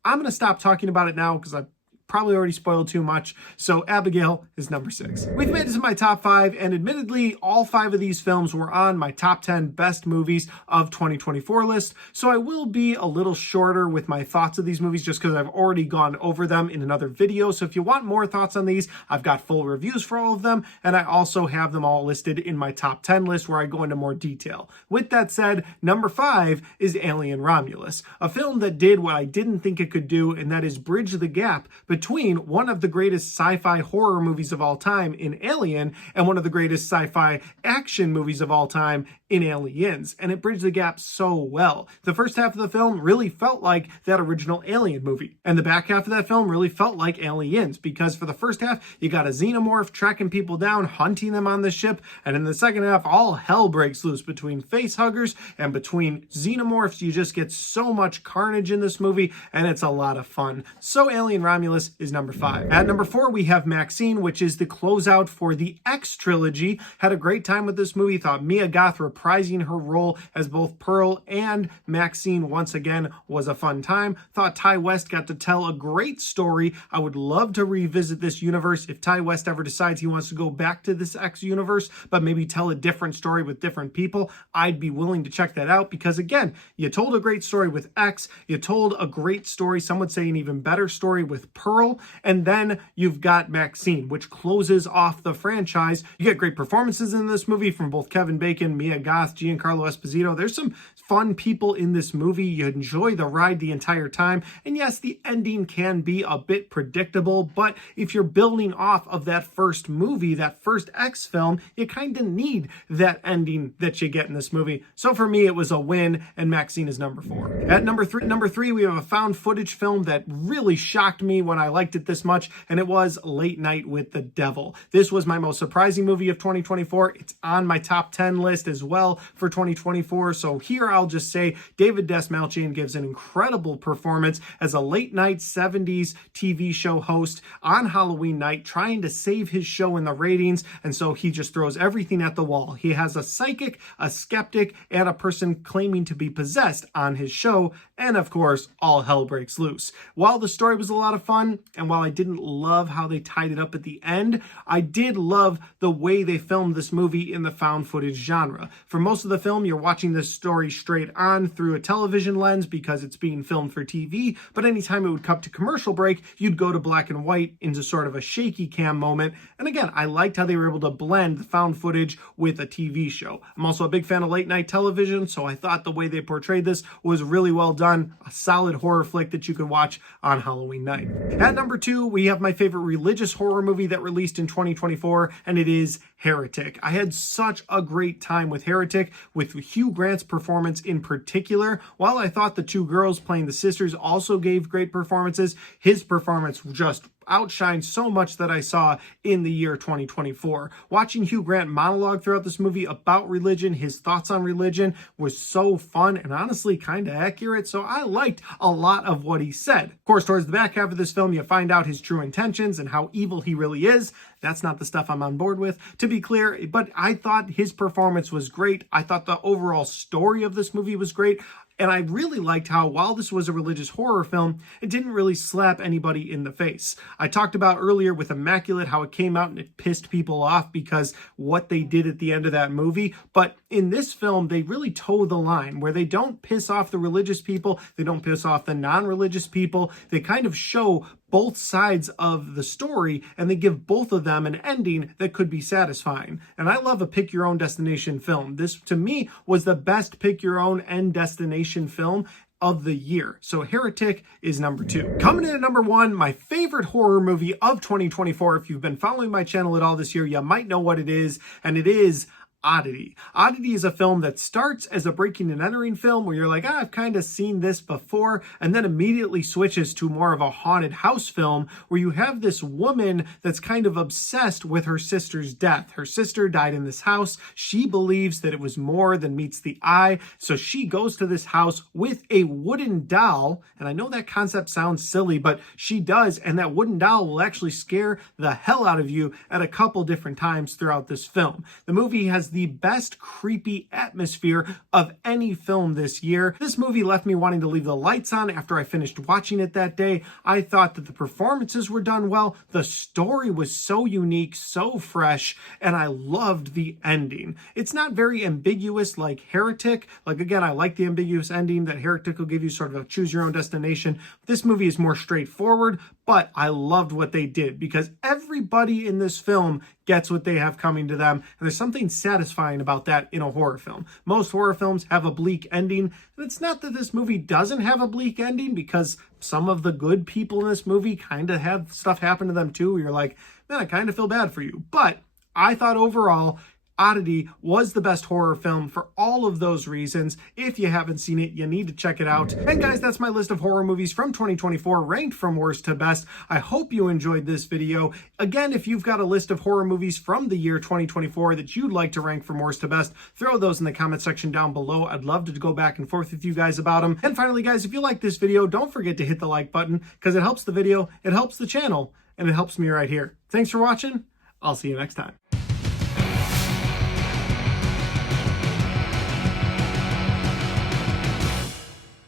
I'm going to stop talking about it now because I've probably already spoiled too much. So Abigail is number 6. We've made it to my top 5, and admittedly, all 5 of these films were on my top 10 best movies of 2024 list. So I will be a little shorter with my thoughts of these movies just because I've already gone over them in another video. So if you want more thoughts on these, I've got full reviews for all of them, and I also have them all listed in my top 10 list where I go into more detail. With that said, number 5 is Alien Romulus, a film that did what I didn't think it could do, and that is bridge the gap between one of the greatest sci-fi horror movies of all time in Alien and one of the greatest sci-fi action movies of all time in Aliens, and it bridged the gap so well. The first half of the film really felt like that original Alien movie, and the back half of that film really felt like Aliens, because for the first half, you got a xenomorph tracking people down, hunting them on the ship, and in the second half, all hell breaks loose between face huggers and between xenomorphs. You just get so much carnage in this movie, and it's a lot of fun. So Alien Romulus is number 5. At number 4, we have Maxine, which is the closeout for the X trilogy. Had a great time with this movie. Thought Mia Goth reprising her role as both Pearl and Maxine once again was a fun time. Thought Ty West got to tell a great story. I would love to revisit this universe if Ty West ever decides he wants to go back to this X universe, but maybe tell a different story with different people. I'd be willing to check that out because, again, you told a great story with X. You told a great story, some would say an even better story with Pearl. Pearl, and then you've got Maxine, which closes off the franchise. You get great performances in this movie from both Kevin Bacon, Mia Goth, Giancarlo Esposito. There's some fun people in this movie. You enjoy the ride the entire time, and yes, the ending can be a bit predictable, but if you're building off of that first movie, that first X film, you kind of need that ending that you get in this movie. So for me, it was a win, and Maxine is number 4. At number three, we have a found footage film that really shocked me when I liked it this much, and it was Late Night with the Devil. This was my most surprising movie of 2024. It's on my top 10 list as well for 2024. So here I'll just say David Dastmalchian gives an incredible performance as a late night 70s TV show host on Halloween night, trying to save his show in the ratings, and so he just throws everything at the wall. He has a psychic, a skeptic, and a person claiming to be possessed on his show, and of course, all hell breaks loose. While the story was a lot of fun, and while I didn't love how they tied it up at the end, I did love the way they filmed this movie in the found footage genre. For most of the film, you're watching this story straight on through a television lens because it's being filmed for TV, but anytime it would cut to commercial break, you'd go to black and white into sort of a shaky cam moment. And again, I liked how they were able to blend the found footage with a TV show. I'm also a big fan of late night television, so I thought the way they portrayed this was really well done. A solid horror flick that you could watch on Halloween night. At number 2, we have my favorite religious horror movie that released in 2024, and it is Heretic. I had such a great time with Heretic, with Hugh Grant's performance in particular. While I thought the two girls playing the sisters also gave great performances, his performance just outshined so much that I saw in the year 2024. Watching Hugh Grant monologue throughout this movie about religion, his thoughts on religion, was so fun and honestly kind of accurate, so I liked a lot of what he said. Of course, towards the back half of this film, you find out his true intentions and how evil he really is. That's not the stuff I'm on board with, to be clear, but I thought his performance was great. I thought the overall story of this movie was great. And I really liked how, while this was a religious horror film, it didn't really slap anybody in the face. I talked about earlier with Immaculate how it came out and it pissed people off because what they did at the end of that movie. But in this film, they really toe the line where they don't piss off the religious people. They don't piss off the non-religious people. They kind of show both sides of the story, and they give both of them an ending that could be satisfying. And I love a pick your own destination film. This, to me, was the best pick your own end destination film of the year. So Heretic is number 2. Coming in at number 1, my favorite horror movie of 2024. If you've been following my channel at all this year, you might know what it is, and it is Oddity. Oddity is a film that starts as a breaking and entering film where you're like, I've kind of seen this before, and then immediately switches to more of a haunted house film where you have this woman that's kind of obsessed with her sister's death. Her sister died in this house. She believes that it was more than meets the eye, so she goes to this house with a wooden doll, and I know that concept sounds silly, but she does, and that wooden doll will actually scare the hell out of you at a couple different times throughout this film. The movie has the best creepy atmosphere of any film this year. This movie left me wanting to leave the lights on after I finished watching it that day. I thought that the performances were done well. The story was so unique, so fresh, and I loved the ending. It's not very ambiguous like Heretic. Like, again, I like the ambiguous ending that Heretic will give you, sort of a choose your own destination. This movie is more straightforward, but I loved what they did because everybody in this film gets what they have coming to them, and there's something satisfying about that in a horror film. Most horror films have a bleak ending, and it's not that this movie doesn't have a bleak ending, because some of the good people in this movie kind of have stuff happen to them too, where you're like, man, I kind of feel bad for you. But I thought overall, Oddity was the best horror film for all of those reasons. If you haven't seen it, you need to check it out. And guys, that's my list of horror movies from 2024, ranked from worst to best. I hope you enjoyed this video. Again, if you've got a list of horror movies from the year 2024 that you'd like to rank from worst to best, throw those in the comment section down below. I'd love to go back and forth with you guys about them. And finally, guys, if you like this video, don't forget to hit the like button because it helps the video, it helps the channel, and it helps me right here. Thanks for watching. I'll see you next time.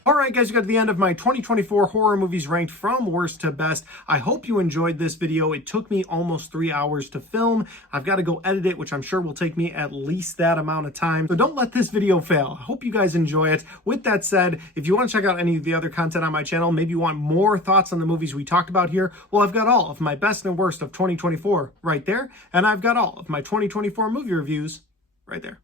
All right, guys, we got to the end of my 2024 horror movies ranked from worst to best. I hope you enjoyed this video. It took me almost 3 hours to film. I've got to go edit it, which I'm sure will take me at least that amount of time. So don't let this video fail. I hope you guys enjoy it. With that said, if you want to check out any of the other content on my channel, maybe you want more thoughts on the movies we talked about here, well, I've got all of my best and worst of 2024 right there, and I've got all of my 2024 movie reviews right there.